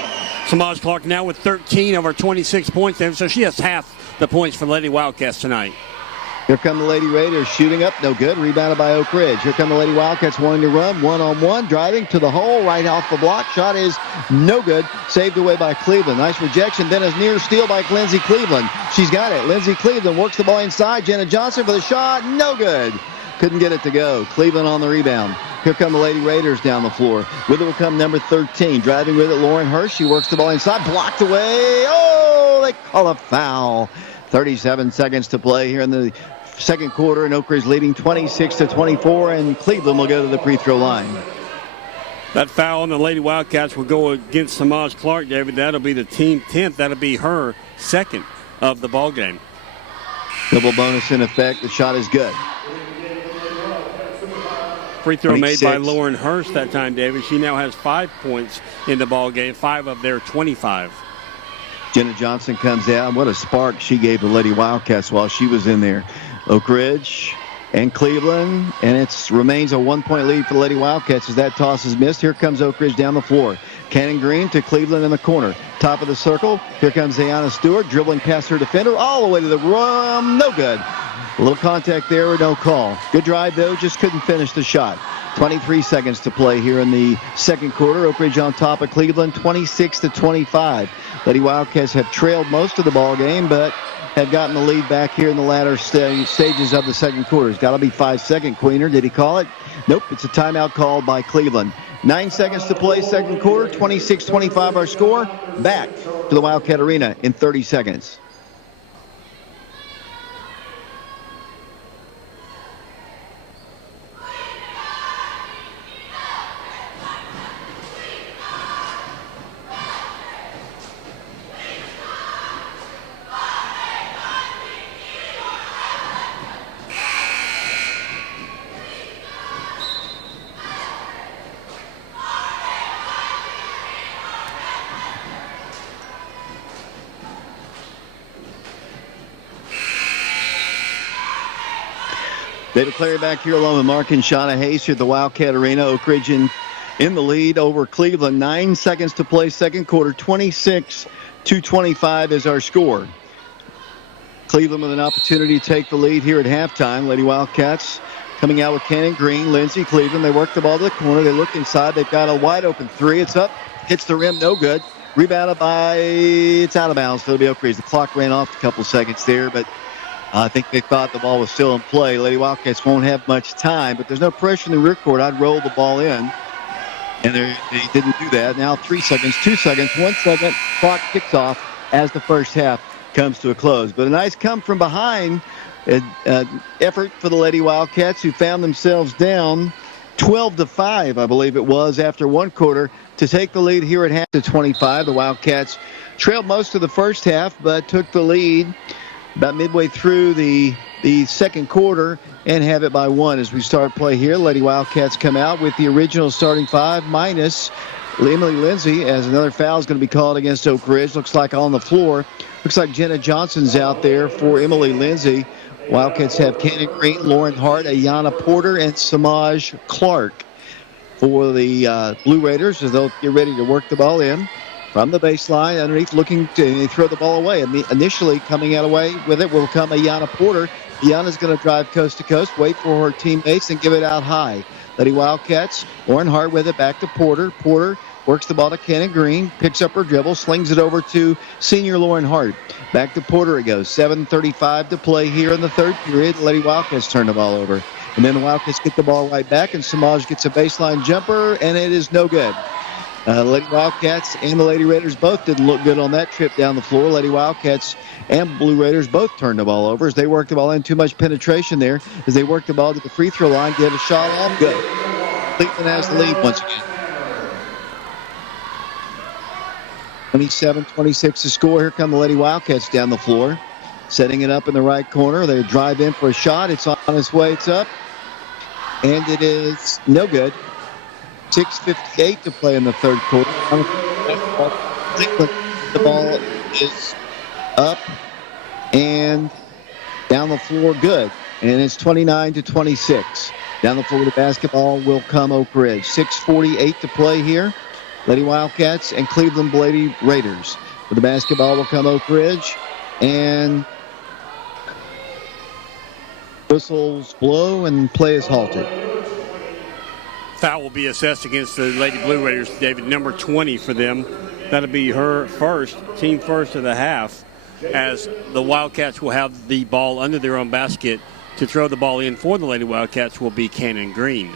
Samaj Clark now with 13 of her 26 points there, so she has half the points for Lady Wildcats tonight. Here come the Lady Raiders shooting up, no good. Rebounded by Oak Ridge. Here come the Lady Wildcats wanting to run, one-on-one, driving to the hole, right off the block. Shot is no good. Saved away by Cleveland. Nice rejection, then a near steal by Lindsey Cleveland. She's got it. Lindsey Cleveland works the ball inside. Jenna Johnson for the shot, no good. Couldn't get it to go. Cleveland on the rebound. Here come the Lady Raiders down the floor. With it will come number 13. Driving with it, Lauren Hurst. She works the ball inside. Blocked away. Oh, they call a foul. 37 seconds to play here in the second quarter, and Oak Ridge leading 26-24, and Cleveland will go to the free throw line. That foul on the Lady Wildcats will go against Samaj Clark, David. That'll be the team 10th. That'll be her second of the ball game. Double bonus in effect. The shot is good. Free throw 26. made by Lauren Hurst that time, David. She now has 5 points in the ball game, 5 of their 25. Jenna Johnson comes out. What a spark she gave the Lady Wildcats while she was in there. Oak Ridge and Cleveland, and it remains a 1-point lead for the Lady Wildcats as that toss is missed. Here comes Oak Ridge down the floor. Cannon Green to Cleveland in the corner. Top of the circle. Here comes Zayana Stewart dribbling past her defender all the way to the rim. No good. A little contact there or no call. Good drive, though. Just couldn't finish the shot. 23 seconds to play here in the second quarter. Oak Ridge on top of Cleveland, 26-25. Lady Wildcats have trailed most of the ball game, but have gotten the lead back here in the latter stages of the second quarter. It's got to be 5-second, Queener. Did he call it? Nope, it's a timeout called by Cleveland. 9 seconds to play, second quarter, 26-25 our score. Back to the Wildcat Arena in 30 seconds. David Clary back here along with Mark and Shauna Hayes here at the Wildcat Arena. Oak Ridge in the lead over Cleveland. 9 seconds to play, second quarter. 26-25 is our score. Cleveland with an opportunity to take the lead here at halftime. Lady Wildcats coming out with Cannon Green, Lindsay, Cleveland. They work the ball to the corner. They look inside. They've got a wide open three. It's up, hits the rim, no good. Rebounded by, it's out of bounds. So it'll be Oak Ridge. The clock ran off a couple seconds there, but I think they thought the ball was still in play. Lady Wildcats won't have much time, but there's no pressure in the rear court. I'd roll the ball in, and they didn't do that. Now 3 seconds, 2 seconds, 1 second. Clock kicks off as the first half comes to a close. But a nice come from behind effort for the Lady Wildcats, who found themselves down 12-5, I believe it was, after one quarter to take the lead here at half to 25. The Wildcats trailed most of the first half, but took the lead about midway through the second quarter and have it by 1 as we start play here. Lady Wildcats come out with the original starting 5 minus Emily Lindsay, as another foul is going to be called against Oak Ridge. Looks like on the floor. Looks like Jenna Johnson's out there for Emily Lindsay. Wildcats have Cannon Green, Lauren Hart, Ayana Porter, and Samaj Clark for the Blue Raiders as they'll get ready to work the ball in. From the baseline, underneath, looking to throw the ball away. Initially coming out away with it will come Ayana Porter. Ayana's going to drive coast to coast, wait for her teammates, and give it out high. Lady Wildcats, Lauren Hart with it, back to Porter. Porter works the ball to Cannon Green, picks up her dribble, slings it over to senior Lauren Hart. Back to Porter it goes. 7:35 to play here in the third period. Lady Wildcats turn the ball over. And then the Wildcats get the ball right back, and Samaj gets a baseline jumper, and it is no good. The Lady Wildcats and the Lady Raiders both didn't look good on that trip down the floor. Lady Wildcats and Blue Raiders both turned the ball over as they worked the ball in. Too much penetration there as they worked the ball to the free throw line, get a shot off, good. Cleveland has the lead once again. 27-26 to score. Here come the Lady Wildcats down the floor. Setting it up in the right corner. They drive in for a shot. It's on its way. It's up. And it is no good. 6:58 to play in the third quarter. The ball is up and down the floor good. And it's 29-26. Down the floor with the basketball will come Oak Ridge. 6:48 to play here. Lady Wildcats and Cleveland Lady Raiders. With the basketball will come Oak Ridge. And whistles blow and play is halted. Foul will be assessed against the Lady Blue Raiders, David, number 20 for them. That'll be her first, team first of the half, as the Wildcats will have the ball under their own basket. To throw the ball in for the Lady Wildcats will be Cannon Green.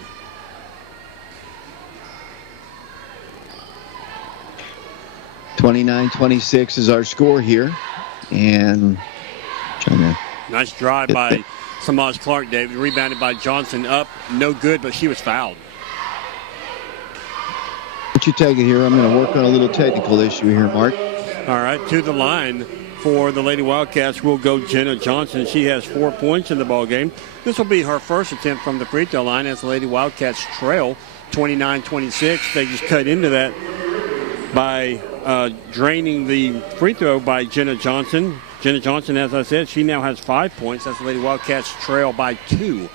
29-26 is our score here. And trying to Nice drive by Samaj Clark, David. Rebounded by Johnson. Up, no good, but she was fouled. let you take it here. I'm going to work on a little technical issue here, Mark. All right, to the line for the Lady Wildcats will go Jenna Johnson. She has 4 points in the ball game. This will be her first attempt from the free throw line as the Lady Wildcats trail 29-26. They just cut into that by draining the free throw by Jenna Johnson. Jenna Johnson, as I said, she now has 5 points. That's the Lady Wildcats trail by 2.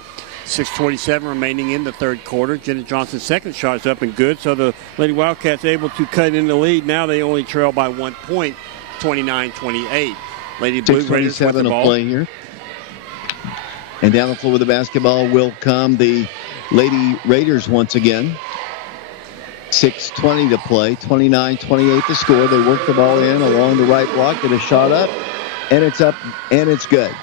6:27 remaining in the third quarter. Jenna Johnson's second shot is up and good, so the Lady Wildcats able to cut in the lead. Now they only trail by 1 point, 29-28. Lady Blue Raiders with the to ball. play here. And down the floor with the basketball will come the Lady Raiders once again. 6:20 to play, 29-28 the score. They work the ball in along the right block, get a shot up, and it's up, and it's good.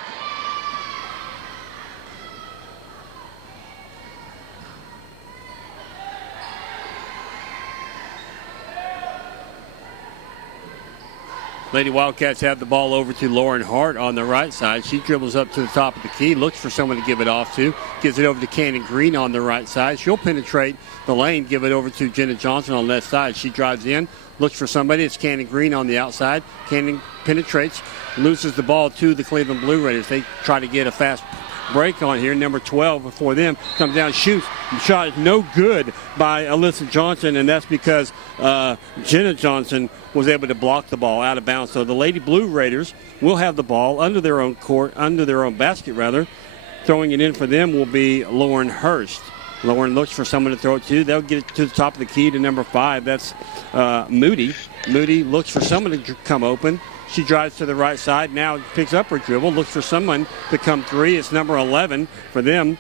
Lady Wildcats have the ball over to Lauren Hart on the right side. She dribbles up to the top of the key, looks for someone to give it off to, gives it over to Cannon Green on the right side. She'll penetrate the lane, give it over to Jenna Johnson on the left side. She drives in, looks for somebody. It's Cannon Green on the outside. Cannon penetrates, loses the ball to the Cleveland Blue Raiders. They try to get a fast break on here. Number 12 for them comes down, shoots. The shot is no good by Alyssa Johnson, and that's because Jenna Johnson was able to block the ball out of bounds. So the Lady Blue Raiders will have the ball under their own court, under their own basket rather. Throwing it in for them will be Lauren Hurst. Lauren looks for someone to throw it to. They'll get it to the top of the key to number 5. That's Moody. Moody looks for someone to come open. She drives to the right side, now picks up her dribble, looks for someone to come three. It's number 11 for them.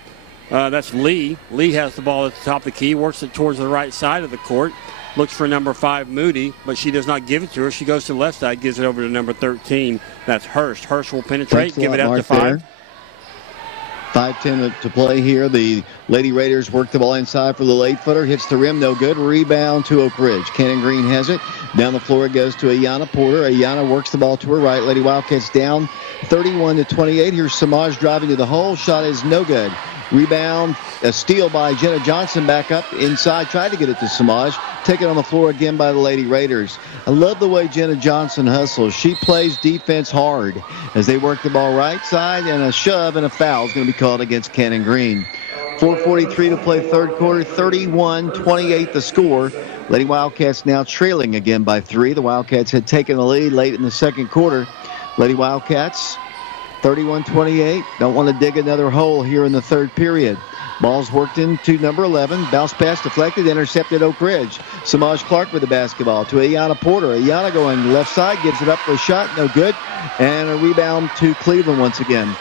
That's Lee. Lee has the ball at the top of the key, works it towards the right side of the court, looks for number 5, Moody, but she does not give it to her. She goes to the left side, gives it over to number 13. That's Hurst. Hurst will penetrate, give it out to 5. 5:10 to play here. The Lady Raiders work the ball inside for the late footer. Hits the rim, no good. Rebound to Oak Ridge. Cannon Green has it. Down the floor it goes to Ayana Porter. Ayana works the ball to her right. Lady Wildcats down 31-28. Here's Samaj driving to the hole. Shot is no good. Rebound, a steal by Jenna Johnson back up inside. Tried to get it to Samaj. Taken on the floor again by the Lady Raiders. I love the way Jenna Johnson hustles. She plays defense hard as they work the ball right side, and a shove and a foul is going to be called against Cannon Green. 4:43 to play third quarter, 31-28 the score. Lady Wildcats now trailing again by 3. The Wildcats had taken the lead late in the second quarter. Lady Wildcats 31-28. Don't want to dig another hole here in the third period. Ball's worked into number 11. Bounce pass deflected, intercepted Oak Ridge. Samaj Clark with the basketball to Ayana Porter. Ayana going left side, gives it up for a shot, no good. And a rebound to Cleveland once again.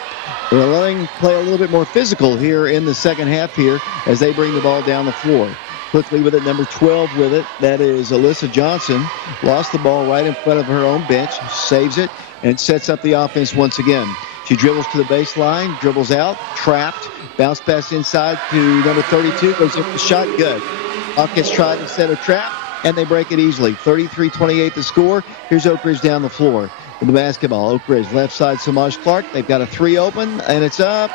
They're letting play a little bit more physical here in the second half here as they bring the ball down the floor. Quickly with it, number 12 with it. That is Alyssa Johnson. Lost the ball right in front of her own bench. Saves it and sets up the offense once again. She dribbles to the baseline, dribbles out, trapped. Bounce pass inside to number 32. Goes up the shot, good. Wildcats try to set a trap, and they break it easily. 33-28 the score. Here's Oak Ridge down the floor with the basketball. Oak Ridge, left side, Samaj Clark. They've got a 3 open, and it's up.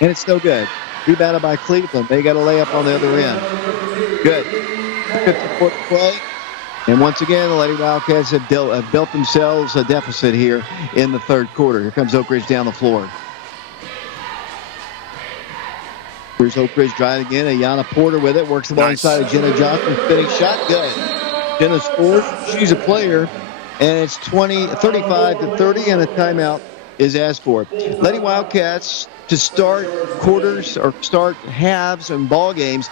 And it's no good. Rebounded by Cleveland. They got a layup on the other end. Good. 54 to play. And once again, the Lady Wildcats have built themselves a deficit here in the third quarter. Here comes Oak Ridge down the floor. Here's Oak Ridge driving in. Ayana Porter with it. Works the ball inside of Jenna Johnson. Spinning shot. Good. Jenna scores. She's a player. And it's 35-30, and a timeout is asked for. Lady Wildcats, to start quarters or start halves and ball games,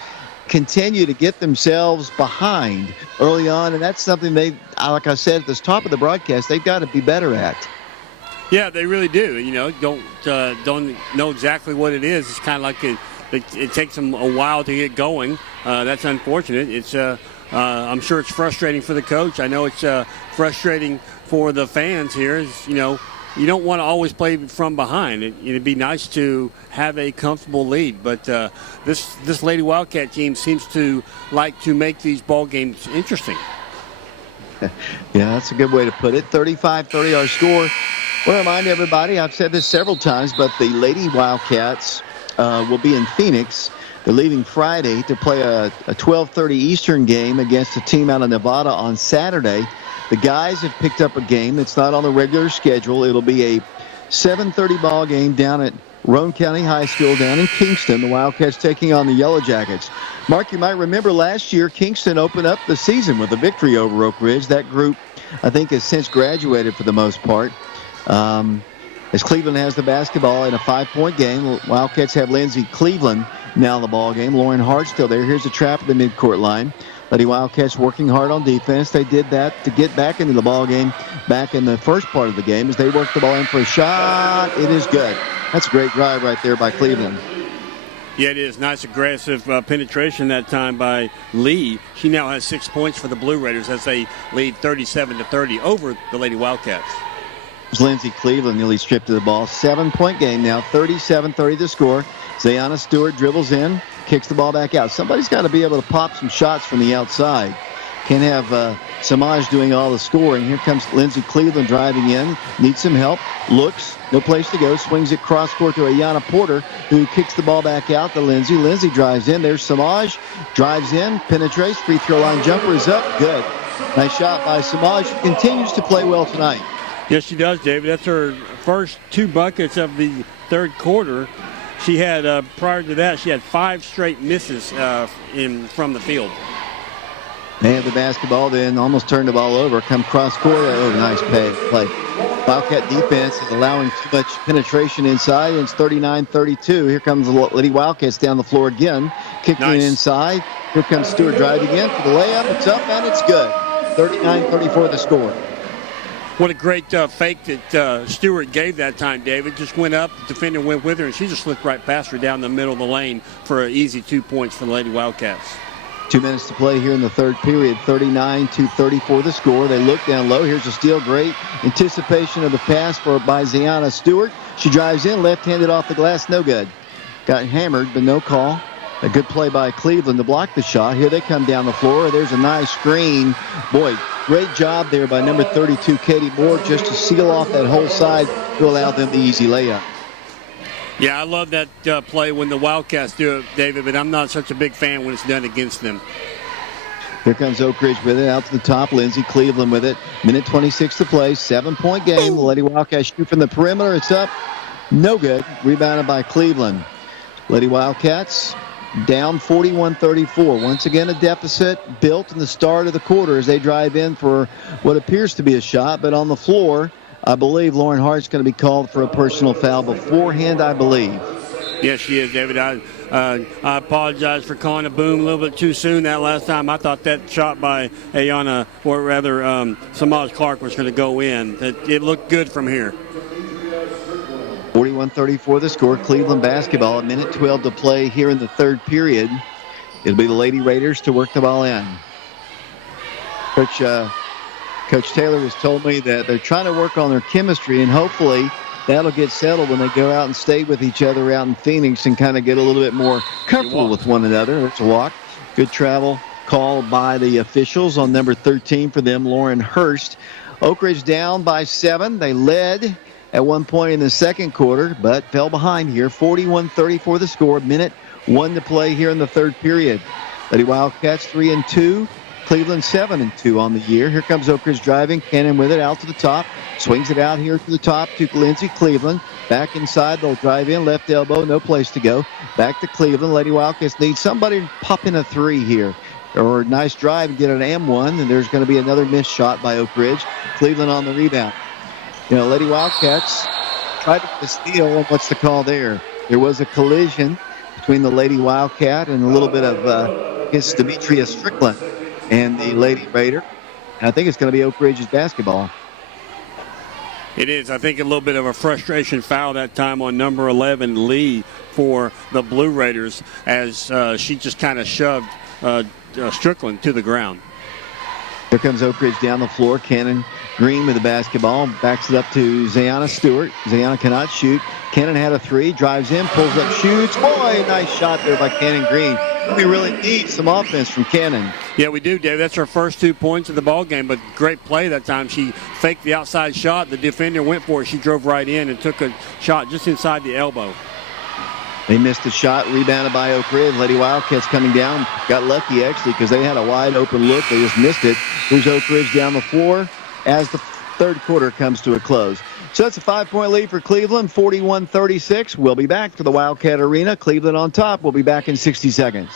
continue to get themselves behind early on, and that's something they, like I said at the top of the broadcast, they've got to be better at. Yeah, they really do. You know, don't know exactly what it is. It's kind of like it takes them a while to get going. That's unfortunate. It's I'm sure it's frustrating for the coach. I know it's frustrating for the fans here. You know, you don't want to always play from behind. It'd be nice to have a comfortable lead, but this Lady Wildcat team seems to like to make these ball games interesting. Yeah, that's a good way to put it. 35-30 our score. I want to remind everybody, I've said this several times, but the Lady Wildcats will be in Phoenix. They're leaving Friday to play a 12:30 Eastern game against a team out of Nevada on Saturday. The guys have picked up a game that's not on the regular schedule. It'll be a 7:30 ball game down at Roane County High School down in Kingston. The Wildcats taking on the Yellow Jackets. Mark, you might remember last year Kingston opened up the season with a victory over Oak Ridge. That group, I think, has since graduated for the most part. As Cleveland has the basketball in a 5-point game, Wildcats have Lindsey Cleveland now in the ball game. Lauren Hart still there. Here's a trap at the midcourt line. Lady Wildcats working hard on defense. They did that to get back into the ball game back in the first part of the game as they worked the ball in for a shot. It is good. That's a great drive right there by Cleveland. Yeah, it is. Nice aggressive penetration that time by Lee. She now has 6 points for the Blue Raiders as they lead 37-30 over the Lady Wildcats. Lindsey Cleveland nearly stripped of the ball. 7-point game now, 37-30 the score. Zayana Stewart dribbles in, kicks the ball back out. Somebody's got to be able to pop some shots from the outside. Can't have Samaj doing all the scoring. Here comes Lindsey Cleveland driving in. Needs some help. Looks. No place to go. Swings it cross court to Ayanna Porter, who kicks the ball back out to Lindsey. Lindsey drives in. There's Samaj. Drives in. Penetrates. Free throw line jumper is up. Good. Nice shot by Samaj. Continues to play well tonight. Yes, she does, David. That's her first 2 buckets of the third quarter. She had, prior to that, she had 5 straight misses from the field. They have the basketball, then almost turned the ball over. Come cross court. Oh, nice play. Wildcat defense is allowing too much penetration inside, and it's 39-32. Here comes the Lady Wildcats down the floor again. Kicking it inside. Here comes Stewart driving in for the layup. It's up, and it's good. 39-34 the score. What a great fake that Stewart gave that time, David. Just went up, the defender went with her, and she just slipped right past her down the middle of the lane for an easy 2 points for the Lady Wildcats. 2 minutes to play here in the third period. 39-34 the score. They look down low. Here's a steal. Great anticipation of the pass by Zayana Stewart. She drives in, left-handed off the glass. No good. Got hammered, but no call. A good play by Cleveland to block the shot. Here they come down the floor. There's a nice screen. Boy, great job there by number 32, Katie Moore, just to seal off that whole side to allow them the easy layup. Yeah, I love that play when the Wildcats do it, David, but I'm not such a big fan when it's done against them. Here comes Oak Ridge with it. Out to the top. Lindsey Cleveland with it. Minute 26 to play. 7-point game. The Lady Wildcats shoot from the perimeter. It's up. No good. Rebounded by Cleveland. Lady Wildcats down 41-34. Once again, a deficit built in the start of the quarter as they drive in for what appears to be a shot. But on the floor, I believe Lauren Hart's going to be called for a personal foul beforehand, I believe. Yes, she is, David. I apologize for calling a boom a little bit too soon that last time. I thought that shot by Ayanna, or rather Samaj Clark, was going to go in. It looked good from here. 41-34 the score. Cleveland basketball. A minute 12 to play here in the third period. It'll be the Lady Raiders to work the ball in. Coach Taylor has told me that they're trying to work on their chemistry, and hopefully that'll get settled when they go out and stay with each other out in Phoenix and kind of get a little bit more comfortable with one another. There's a walk. Good travel call by the officials on number 13 for them, Lauren Hurst. Oak Ridge down by 7. They led at one point in the second quarter, but fell behind here. 41-34 the score. Minute 1 to play here in the third period. Lady Wildcats 3-2. Cleveland 7-2 on the year. Here comes Oak Ridge driving. Cannon with it out to the top. Swings it out here to the top to Lindsey Cleveland. Back inside. They'll drive in. Left elbow. No place to go. Back to Cleveland. Lady Wildcats need somebody to pop in a 3 here. Or a nice drive and get an M1. And there's going to be another missed shot by Oak Ridge. Cleveland on the rebound. Lady Wildcats tried to get a steal. And what's the call there? There was a collision between the Lady Wildcat and a little bit of Demetria Strickland and the Lady Raider. And I think it's going to be Oak Ridge's basketball. It is. I think a little bit of a frustration foul that time on number 11, Lee, for the Blue Raiders as she just kind of shoved Strickland to the ground. Here comes Oak Ridge down the floor. Cannon Green with the basketball, backs it up to Zayana Stewart. Zayana cannot shoot. Cannon had a three, drives in, pulls up, shoots. Boy, nice shot there by Cannon Green. We really need some offense from Cannon. Yeah, we do, Dave. That's her first 2 points of the ball game, but great play that time. She faked the outside shot. The defender went for it. She drove right in and took a shot just inside the elbow. They missed the shot, rebounded by Oak Ridge. Lady Wildcats coming down. Got lucky, actually, because they had a wide open look. They just missed it. Here's Oak Ridge down the floor as the third quarter comes to a close. So that's a 5-point lead for Cleveland, 41-36. We'll be back to the Wildcat Arena. Cleveland on top. We'll be back in 60 seconds.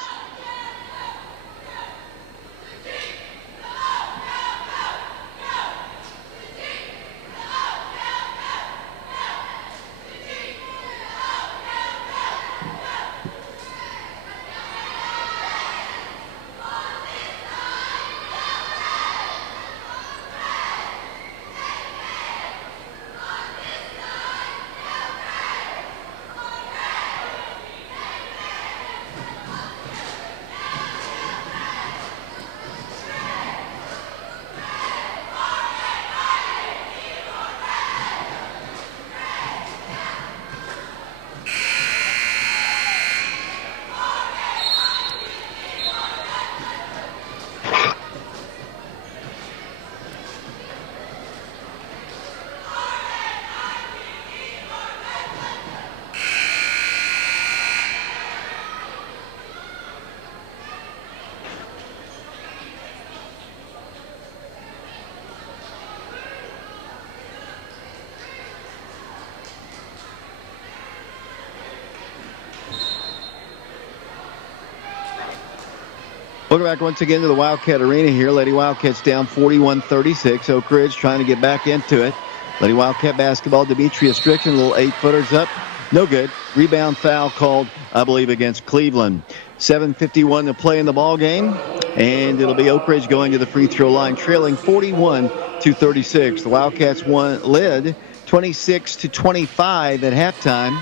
Welcome back once again to the Wildcat Arena here. Lady Wildcats down 41-36. Oak Ridge trying to get back into it. Lady Wildcat basketball. Demetria Strickland, little 8-footers up. No good. Rebound foul called, I believe, against Cleveland. 7:51 to play in the ball game. And it'll be Oak Ridge going to the free throw line, trailing 41-36. The Wildcats led 26-25 at halftime.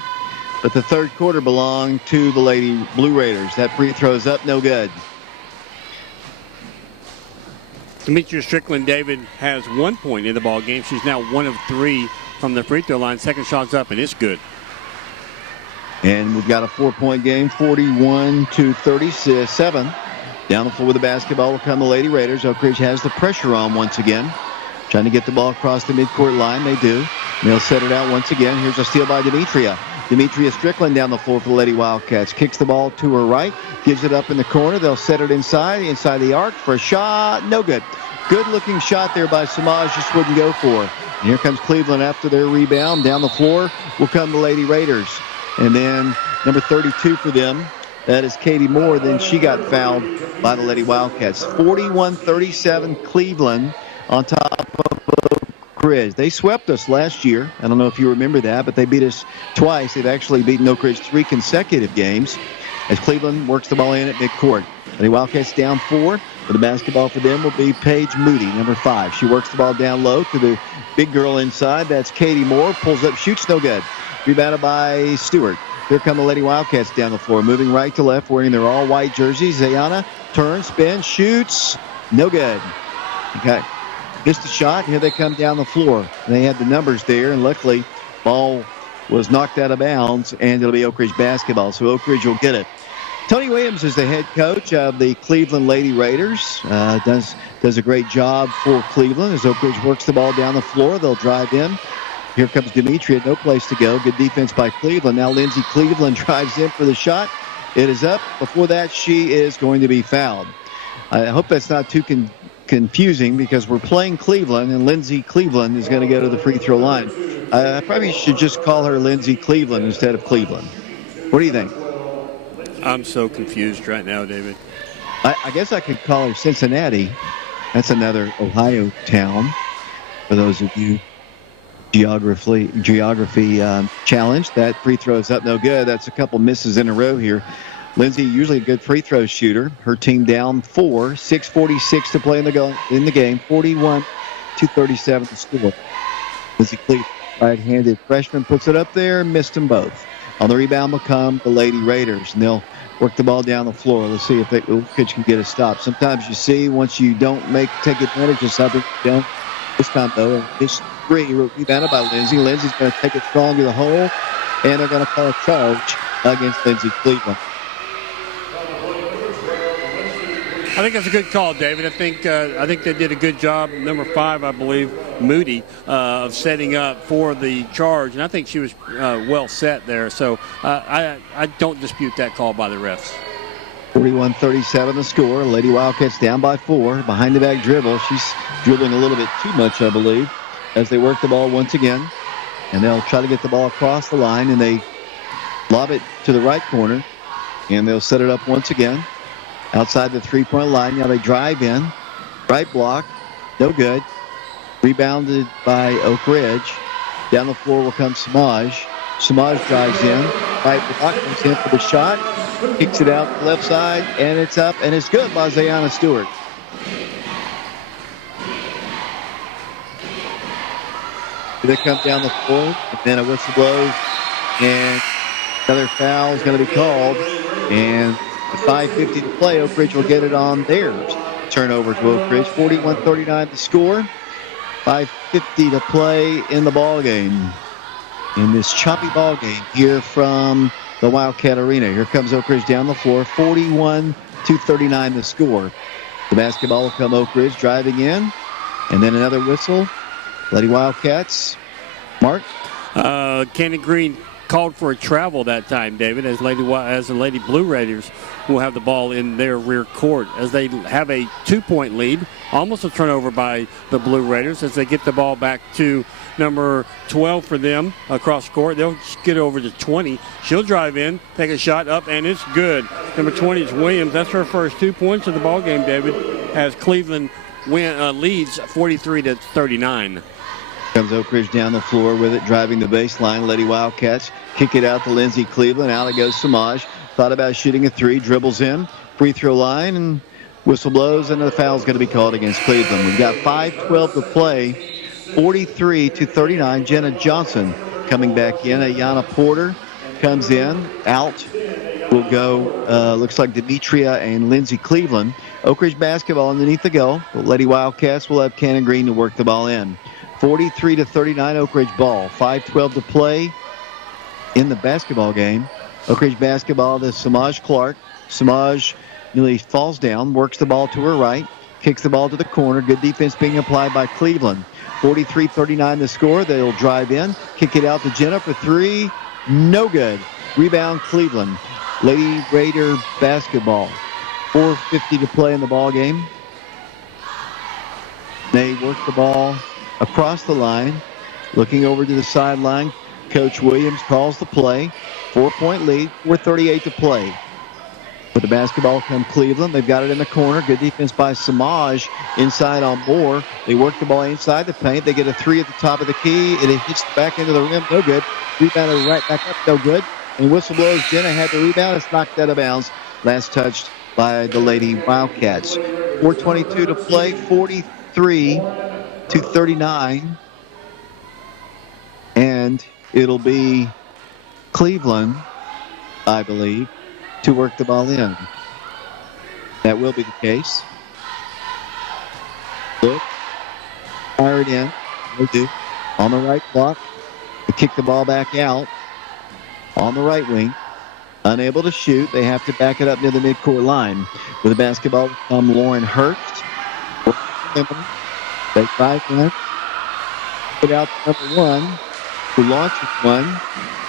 But the third quarter belonged to the Lady Blue Raiders. That free throw's up, no good. Demetria Strickland, David, has 1 point in the ball game. She's now 1 of 3 from the free throw line. Second shot's up, and it's good. And we've got a 4-point game, 41-37. Down the floor with the basketball will come the Lady Raiders. Oak Ridge has the pressure on once again. Trying to get the ball across the midcourt line. They do. And they'll set it out once again. Here's a steal by Demetria. Demetria Strickland down the floor for the Lady Wildcats. Kicks the ball to her right. Gives it up in the corner. They'll set it inside the arc for a shot. No good. Good-looking shot there by Samaj. Just wouldn't go for. And here comes Cleveland after their rebound. Down the floor will come the Lady Raiders. And then number 32 for them, that is Katie Moore. Then she got fouled by the Lady Wildcats. 41-37 Cleveland on top of Oak Ridge. They swept us last year. I don't know if you remember that, but they beat us twice. They've actually beaten Oak Ridge 3 consecutive games as Cleveland works the ball in at midcourt. The Wildcats down 4. For the basketball for them will be Paige Moody, number 5. She works the ball down low to the big girl inside. That's Katie Moore. Pulls up, shoots, no good. Rebounded by Stewart. Here come the Lady Wildcats down the floor, moving right to left, wearing their all-white jerseys. Zayana turns, spins, shoots, no good. Okay, missed the shot. Here they come down the floor. They had the numbers there, and luckily, ball was knocked out of bounds, and it'll be Oak Ridge basketball. So Oak Ridge will get it. Tony Williams is the head coach of the Cleveland Lady Raiders. Does a great job for Cleveland as Oak Ridge works the ball down the floor. They'll drive in. Here comes Demetria, no place to go. Good defense by Cleveland. Now Lindsey Cleveland drives in for the shot. It is up. Before that, she is going to be fouled. I hope that's not too confusing because we're playing Cleveland, and Lindsey Cleveland is going to go to the free throw line. I probably should just call her Lindsey Cleveland instead of Cleveland. What do you think? I'm so confused right now, David. I guess I could call her Cincinnati. That's another Ohio town for those of you geography challenged. That free throw is up, no good. That's a couple misses in a row here. Lindsay, usually a good free throw shooter. Her team down 4, 6:46 to play in the game. 41-37 to score. Lindsay Cleveland, right-handed freshman, puts it up there. Missed them both. On the rebound will come the Lady Raiders, and they'll work the ball down the floor. Let's see if they can get a stop. Sometimes you see once you don't take advantage of something, you don't This time, though, it's 3 rebounded by Lindsay. Lindsay's going to take it strong to the hole, and they're going to call a charge against Lindsay Cleveland. I think that's a good call, David. I think they did a good job. Number 5, I believe, Moody, of setting up for the charge, and I think she was well set there. So I don't dispute that call by the refs. 41-37 the score. Lady Wildcats down by 4. Behind the back dribble. She's dribbling a little bit too much, I believe, as they work the ball once again. And they'll try to get the ball across the line, and they lob it to the right corner, and they'll set it up once again. Outside the three-point line. Now they drive in. Right block. No good. Rebounded by Oak Ridge. Down the floor will come Samaj. Samaj drives in. Right block. Comes in for the shot. Kicks it out to the left side. And it's up. And it's good by Zayana Stewart. They come down the floor. And then a whistle blows. And another foul is going to be called. And 5:50 to play. Oak Ridge will get it on theirs. Turnover to Oak Ridge. 41-39 to score. 5:50 to play in the ball game. In this choppy ball game here from the Wildcat Arena. Here comes Oak Ridge down the floor. 41-39 the score. The basketball will come Oak Ridge driving in. And then another whistle. Lady Wildcats. Mark? Cannon Green called for a travel that time, David, as the Lady Blue Raiders will have the ball in their rear court as they have a 2-point lead. Almost a turnover by the Blue Raiders as they get the ball back to number 12 for them across court. They'll get over to 20. She'll drive in, take a shot up, and it's good. Number 20 is Williams. That's her first 2 points of the ball game, David, as Cleveland leads 43-39. Comes Oak Ridge down the floor with it, driving the baseline. Lady Wildcats kick it out to Lindsay Cleveland. Out it goes Samaj. Thought about shooting a 3, dribbles in, free throw line, and whistle blows, and the foul's going to be called against Cleveland. We've got 5:12 to play, 43-39. Jenna Johnson coming back in. Ayana Porter comes in. Out will go, looks like Demetria and Lindsay Cleveland. Oak Ridge basketball underneath the goal. The Lady Wildcats will have Cannon Green to work the ball in. 43-39 Oak Ridge ball. 5:12 to play in the basketball game. Oak Ridge basketball to Samaj Clark. Samaj nearly falls down, works the ball to her right, kicks the ball to the corner. Good defense being applied by Cleveland. 43-39 the score. They'll drive in, kick it out to Jenna for 3. No good. Rebound Cleveland. Lady Raider basketball. 4:50 to play in the ball game. They work the ball across the line, looking over to the sideline. Coach Williams calls the play. 4-point lead, 4:38 to play. With the basketball come Cleveland. They've got it in the corner. Good defense by Samaj inside on Moore. They work the ball inside the paint. They get a 3 at the top of the key. It hits the back into the rim. No good. Rebounded right back up. No good. And whistle blows. Jenna had the rebound. It's knocked out of bounds. Last touched by the Lady Wildcats. 4:22 to play. 43-39. And it'll be Cleveland, I believe, to work the ball in. That will be the case. Look. Fire it in. They do. On the right block. They kick the ball back out. On the right wing. Unable to shoot. They have to back it up near the midcourt line. With the basketball from Lauren Hurst. They drive in. Put out number 1. Who launches one.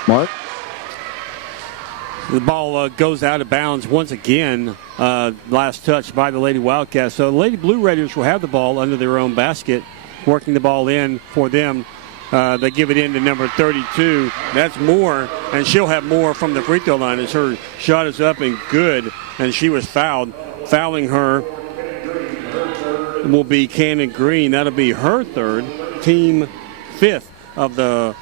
Mark? The ball goes out of bounds once again. Last touch by the Lady Wildcats. So the Lady Blue Raiders will have the ball under their own basket, working the ball in for them. They give it in to number 32. That's Moore, and she'll have more from the free throw line as her shot is up and good, and she was fouled. Fouling her will be Cannon Green. That'll be her third, team 5th of the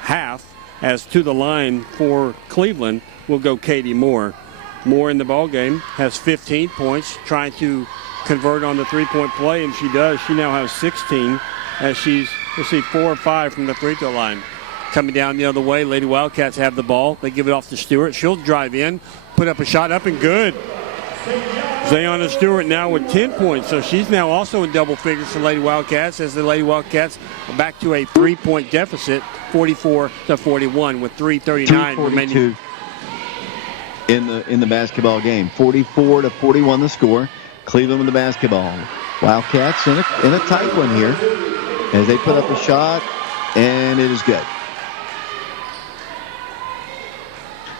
half. As to the line for Cleveland will go Katie Moore. Moore in the ball game has 15 points, trying to convert on the three-point play, and she does. She now has 16 as she's, 4 or 5 from the free throw line. Coming down the other way, Lady Wildcats have the ball. They give it off to Stewart. She'll drive in, put up a shot up and good. Zayana Stewart now with 10 points, so she's now also in double figures for Lady Wildcats as the Lady Wildcats are back to a 3-point deficit, 44-41, with 3:39 remaining. In the basketball game, 44-41 the score. Cleveland with the basketball. Wildcats in a tight one here as they put up a shot, and it is good.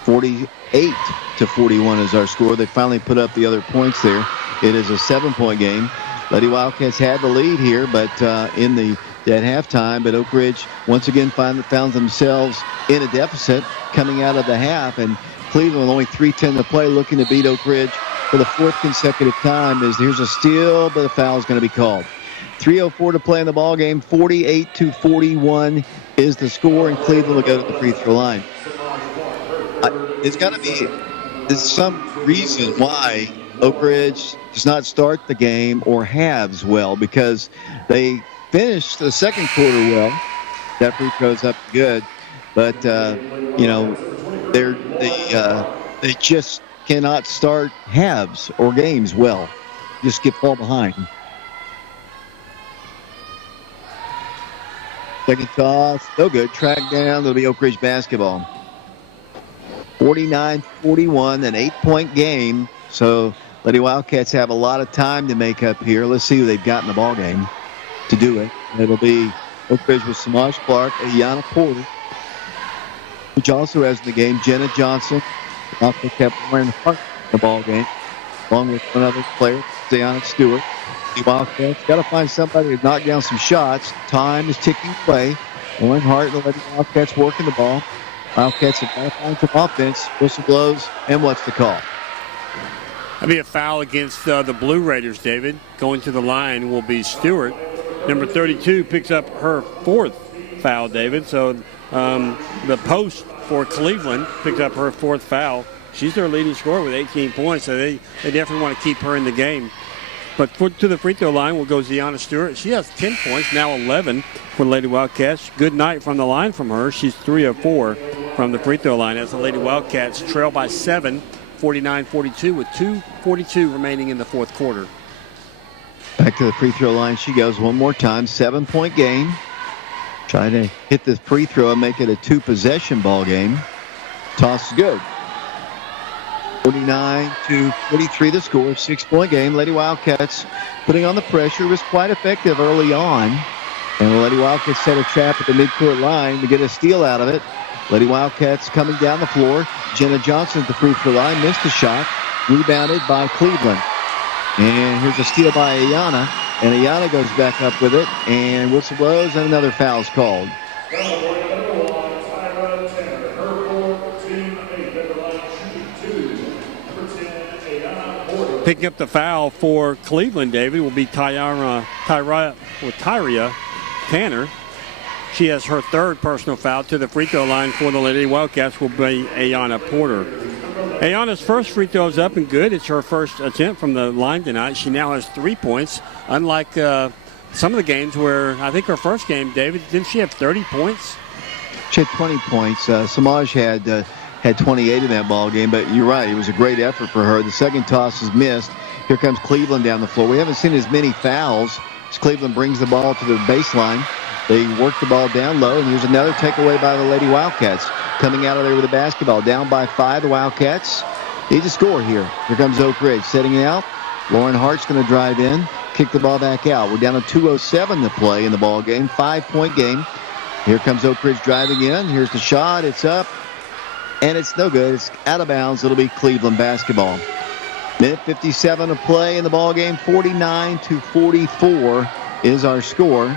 48-41 is our score. They finally put up the other points there. It is a 7-point game. Lady Wildcats had the lead here, but at halftime, but Oak Ridge once again found themselves in a deficit coming out of the half, and Cleveland with only 3:10 to play, looking to beat Oak Ridge for the fourth consecutive time. Here's a steal, but a foul is going to be called. 3:04 to play in the ball game. 48-41 is the score, and Cleveland will go to the free throw line. There's some reason why Oak Ridge does not start the game or halves well, because they finished the second quarter well. That free throw's up good, but they just cannot start halves or games well. Just fall behind. Second toss, no good. Track down. It'll be Oak Ridge basketball. 49-41, an 8-point game. So Lady Wildcats have a lot of time to make up here. Let's see who they've got in the ball game to do it. It'll be Oak Ridge with Samaj Clark, Ayana Porter, which also has in the game Jenna Johnson. Also kept wearing the ball game, along with one other player, Zayana Stewart. The Wildcats got to find somebody to knock down some shots. Time is ticking away. Lauren Hart and the Lady Wildcats working the ball. Wildcats have got to find some offense. Whistle blows, and what's the call? That'll be a foul against the Blue Raiders, David. Going to the line will be Stewart. Number 32 picks up her fourth foul, David. So the post for Cleveland picked up her fourth foul. She's their leading scorer with 18 points, so they definitely want to keep her in the game. But to the free throw line will go Zayana Stewart. She has 10 points, now 11 for the Lady Wildcats. Good night from the line from her. She's 3 of 4 from the free throw line as the Lady Wildcats trail by 7, 49-42, with 2:42 remaining in the fourth quarter. Back to the free throw line she goes one more time. 7-point game. Trying to hit this free throw and make it a 2-possession ball game. Toss is good. 49-43 the score. 6-point game. Lady Wildcats putting on the pressure. Was quite effective early on. And the Lady Wildcats set a trap at the midcourt line to get a steal out of it. Lady Wildcats coming down the floor. Jenna Johnson at the free throw line. Missed a shot. Rebounded by Cleveland. And here's a steal by Ayana. And Ayana goes back up with it. And whistle blows, and another foul is called. Picking up the foul for Cleveland, David, will be Tyria Tanner. She has her third personal foul. To the free throw line for the Lady Wildcats will be Ayana Porter. Ayana's first free throw is up and good. It's her first attempt from the line tonight. She now has 3 points, unlike some of the games where I think her first game, David, didn't she have 30 points? She had 20 points. Samaj had 28 in that ball game, but you're right. It was a great effort for her. The second toss is missed. Here comes Cleveland down the floor. We haven't seen as many fouls as Cleveland brings the ball to the baseline. They work the ball down low, and here's another takeaway by the Lady Wildcats. Coming out of there with the basketball. Down by 5, the Wildcats need to score here. Here comes Oak Ridge setting it out. Lauren Hart's going to drive in, kick the ball back out. We're down to 2:07 to play in the ball game. 5-point game. Here comes Oak Ridge driving in. Here's the shot. It's up, and it's no good. It's out of bounds. It'll be Cleveland basketball. Minute 57 to play in the ball game. 49-44 is our score.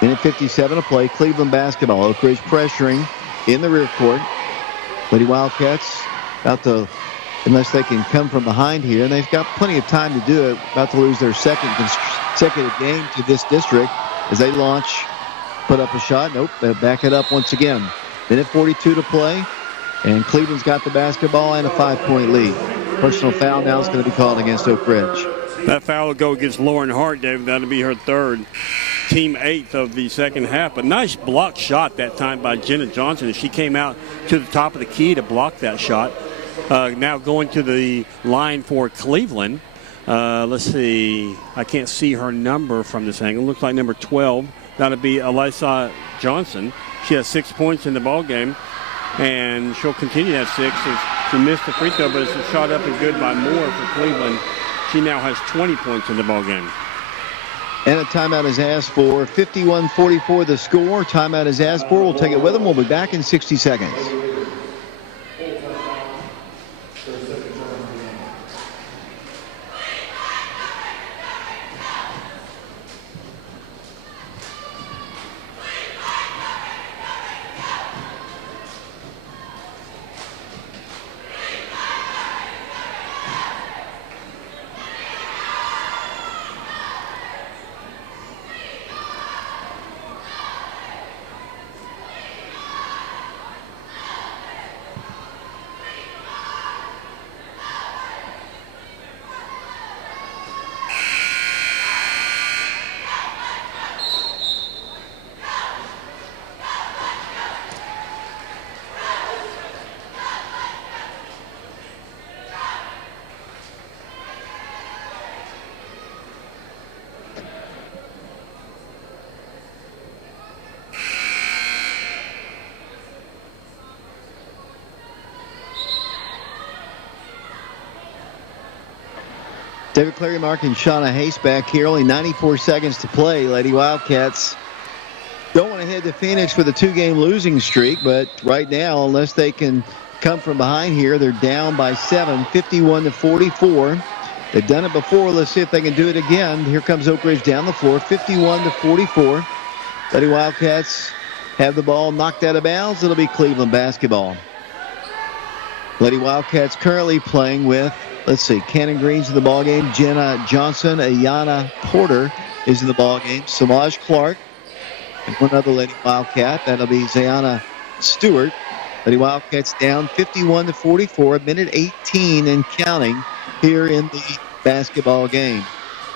Minute 57 to play. Cleveland basketball. Oak Ridge pressuring in the rear court. Lady Wildcats about to, unless they can come from behind here, and they've got plenty of time to do it, about to lose their second consecutive game to this district as they launch, put up a shot. Nope, they back it up once again. Minute 42 to play, and Cleveland's got the basketball and a 5-point lead. Personal foul now is going to be called against Oak Ridge. That foul will go against Lauren Hart, David. That'll be her third. Team 8th of the second half. A nice block shot that time by Jenna Johnson. She came out to the top of the key to block that shot. Now going to the line for Cleveland. Let's see. I can't see her number from this angle. Looks like number 12. That'll be Alyssa Johnson. She has 6 points in the ball game, and she'll continue to have 6. She missed the free throw, but it's a shot up and good by Moore for Cleveland. She now has 20 points in the ball game. And a timeout is asked for. 51-44 the score. Timeout is asked for. We'll take it with them. We'll be back in 60 seconds. David Clarymark and Shauna Hayes back here. Only 94 seconds to play. Lady Wildcats don't want to head to Phoenix with a 2-game losing streak, but right now, unless they can come from behind here, they're down by 7, 51-44. They've done it before. Let's see if they can do it again. Here comes Oak Ridge down the floor, 51-44. Lady Wildcats have the ball knocked out of bounds. It'll be Cleveland basketball. Lady Wildcats currently playing with, let's see, Cannon Green's in the ballgame. Jenna Johnson, Ayana Porter is in the ballgame. Samaj Clark, and one other Lady Wildcat. That'll be Zayana Stewart. Lady Wildcats down 51-44, minute 18 and counting here in the basketball game.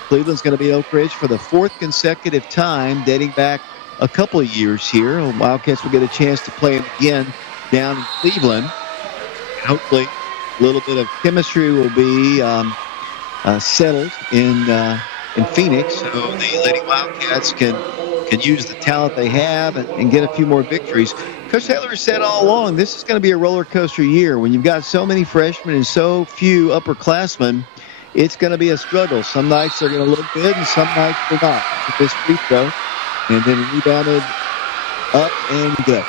Cleveland's going to be Oak Ridge for the 4th consecutive time, dating back a couple of years here. Wildcats will get a chance to play them again down in Cleveland. Hopefully, a little bit of chemistry will be settled in Phoenix, so the Lady Wildcats can use the talent they have and get a few more victories. Coach Taylor has said all along, this is going to be a roller coaster year. When you've got so many freshmen and so few upperclassmen, it's going to be a struggle. Some nights they're going to look good, and some nights they're not. This free throw, and then rebounded up and good.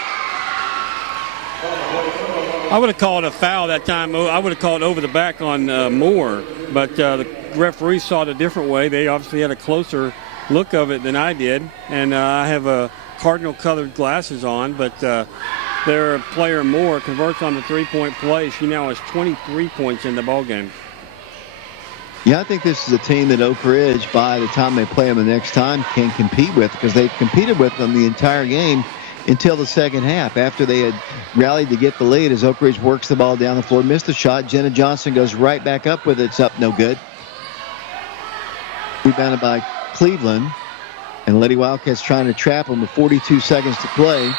I would have called a foul that time. I would have called over the back on Moore, but the referee saw it a different way. They obviously had a closer look of it than I did, and I have cardinal-colored glasses on, but their player Moore converts on the three-point play. She now has 23 points in the ballgame. Yeah, I think this is a team that Oak Ridge, by the time they play them the next time, can compete with, because they've competed with them the entire game until the second half, after they had rallied to get the lead. As Oak Ridge works the ball down the floor, missed the shot. Jenna Johnson goes right back up with it. It's up, no good. Rebounded by Cleveland, and Lady Wildcats trying to trap them with 42 seconds to play.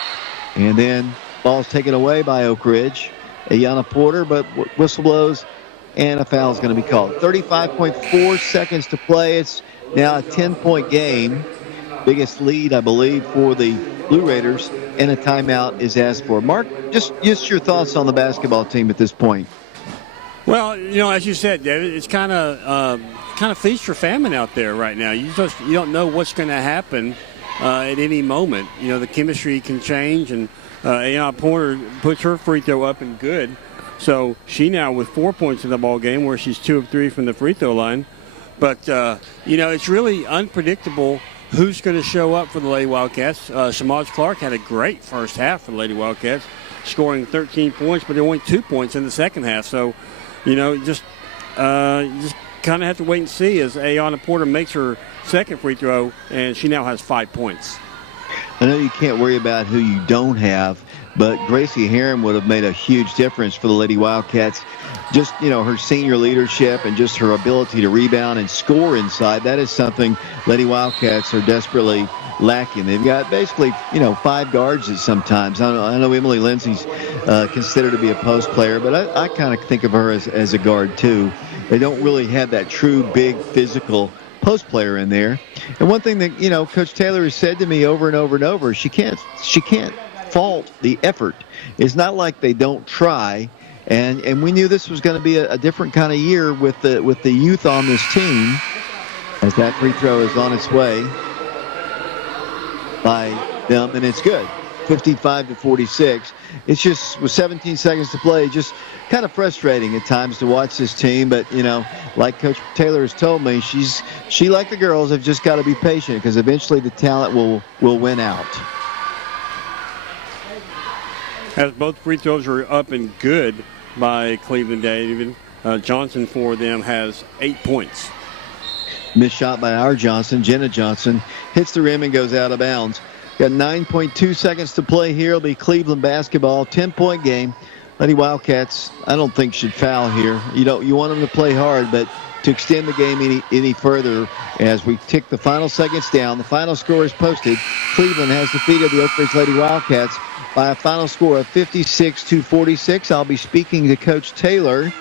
And then ball's taken away by Oak Ridge. Ayana Porter, but whistle blows, and a foul is going to be called. 35.4 seconds to play. It's now a 10-point game. Biggest lead, I believe, for the Blue Raiders, and a timeout is asked for. Mark, just your thoughts on the basketball team at this point. Well, as you said, David, it's kind of feast or famine out there right now. You don't know what's going to happen at any moment. The chemistry can change, and Ayana Porter puts her free throw up and good. So she now with 4 points in the ball game, where she's 2 of 3 from the free throw line. But it's really unpredictable who's going to show up for the Lady Wildcats. Samaj Clark had a great first half for the Lady Wildcats, scoring 13 points, but only 2 points in the second half. So, just kind of have to wait and see as Ayana Porter makes her second free throw, and she now has 5 points. I know you can't worry about who you don't have, but Gracie Herron would have made a huge difference for the Lady Wildcats. Just, her senior leadership and just her ability to rebound and score inside, that is something Lady Wildcats are desperately lacking. They've got basically, 5 guards at sometimes. I know Emily Lindsay's considered to be a post player, but I kind of think of her as a guard too. They don't really have that true big physical post player in there. And one thing that, Coach Taylor has said to me over and over and over, she can't fault the effort. It's not like they don't try. And we knew this was going to be a different kind of year with the youth on this team, as that free throw is on its way by them, and it's good. 55-46. It's just with 17 seconds to play, just kind of frustrating at times to watch this team. But like Coach Taylor has told me, she like the girls have just got to be patient, because eventually the talent will win out. As both free throws are up and good by Cleveland David, Johnson for them has 8 points. Missed shot by our Johnson. Jenna Johnson hits the rim and goes out of bounds. Got 9.2 seconds to play here. It'll be Cleveland basketball, 10-point game. Lady Wildcats, I don't think should foul here. You want them to play hard, but to extend the game any further as we tick the final seconds down. The final score is posted. Cleveland has defeated the Oak Ridge Lady Wildcats by a final score of 56-46. I'll be speaking to Coach Taylor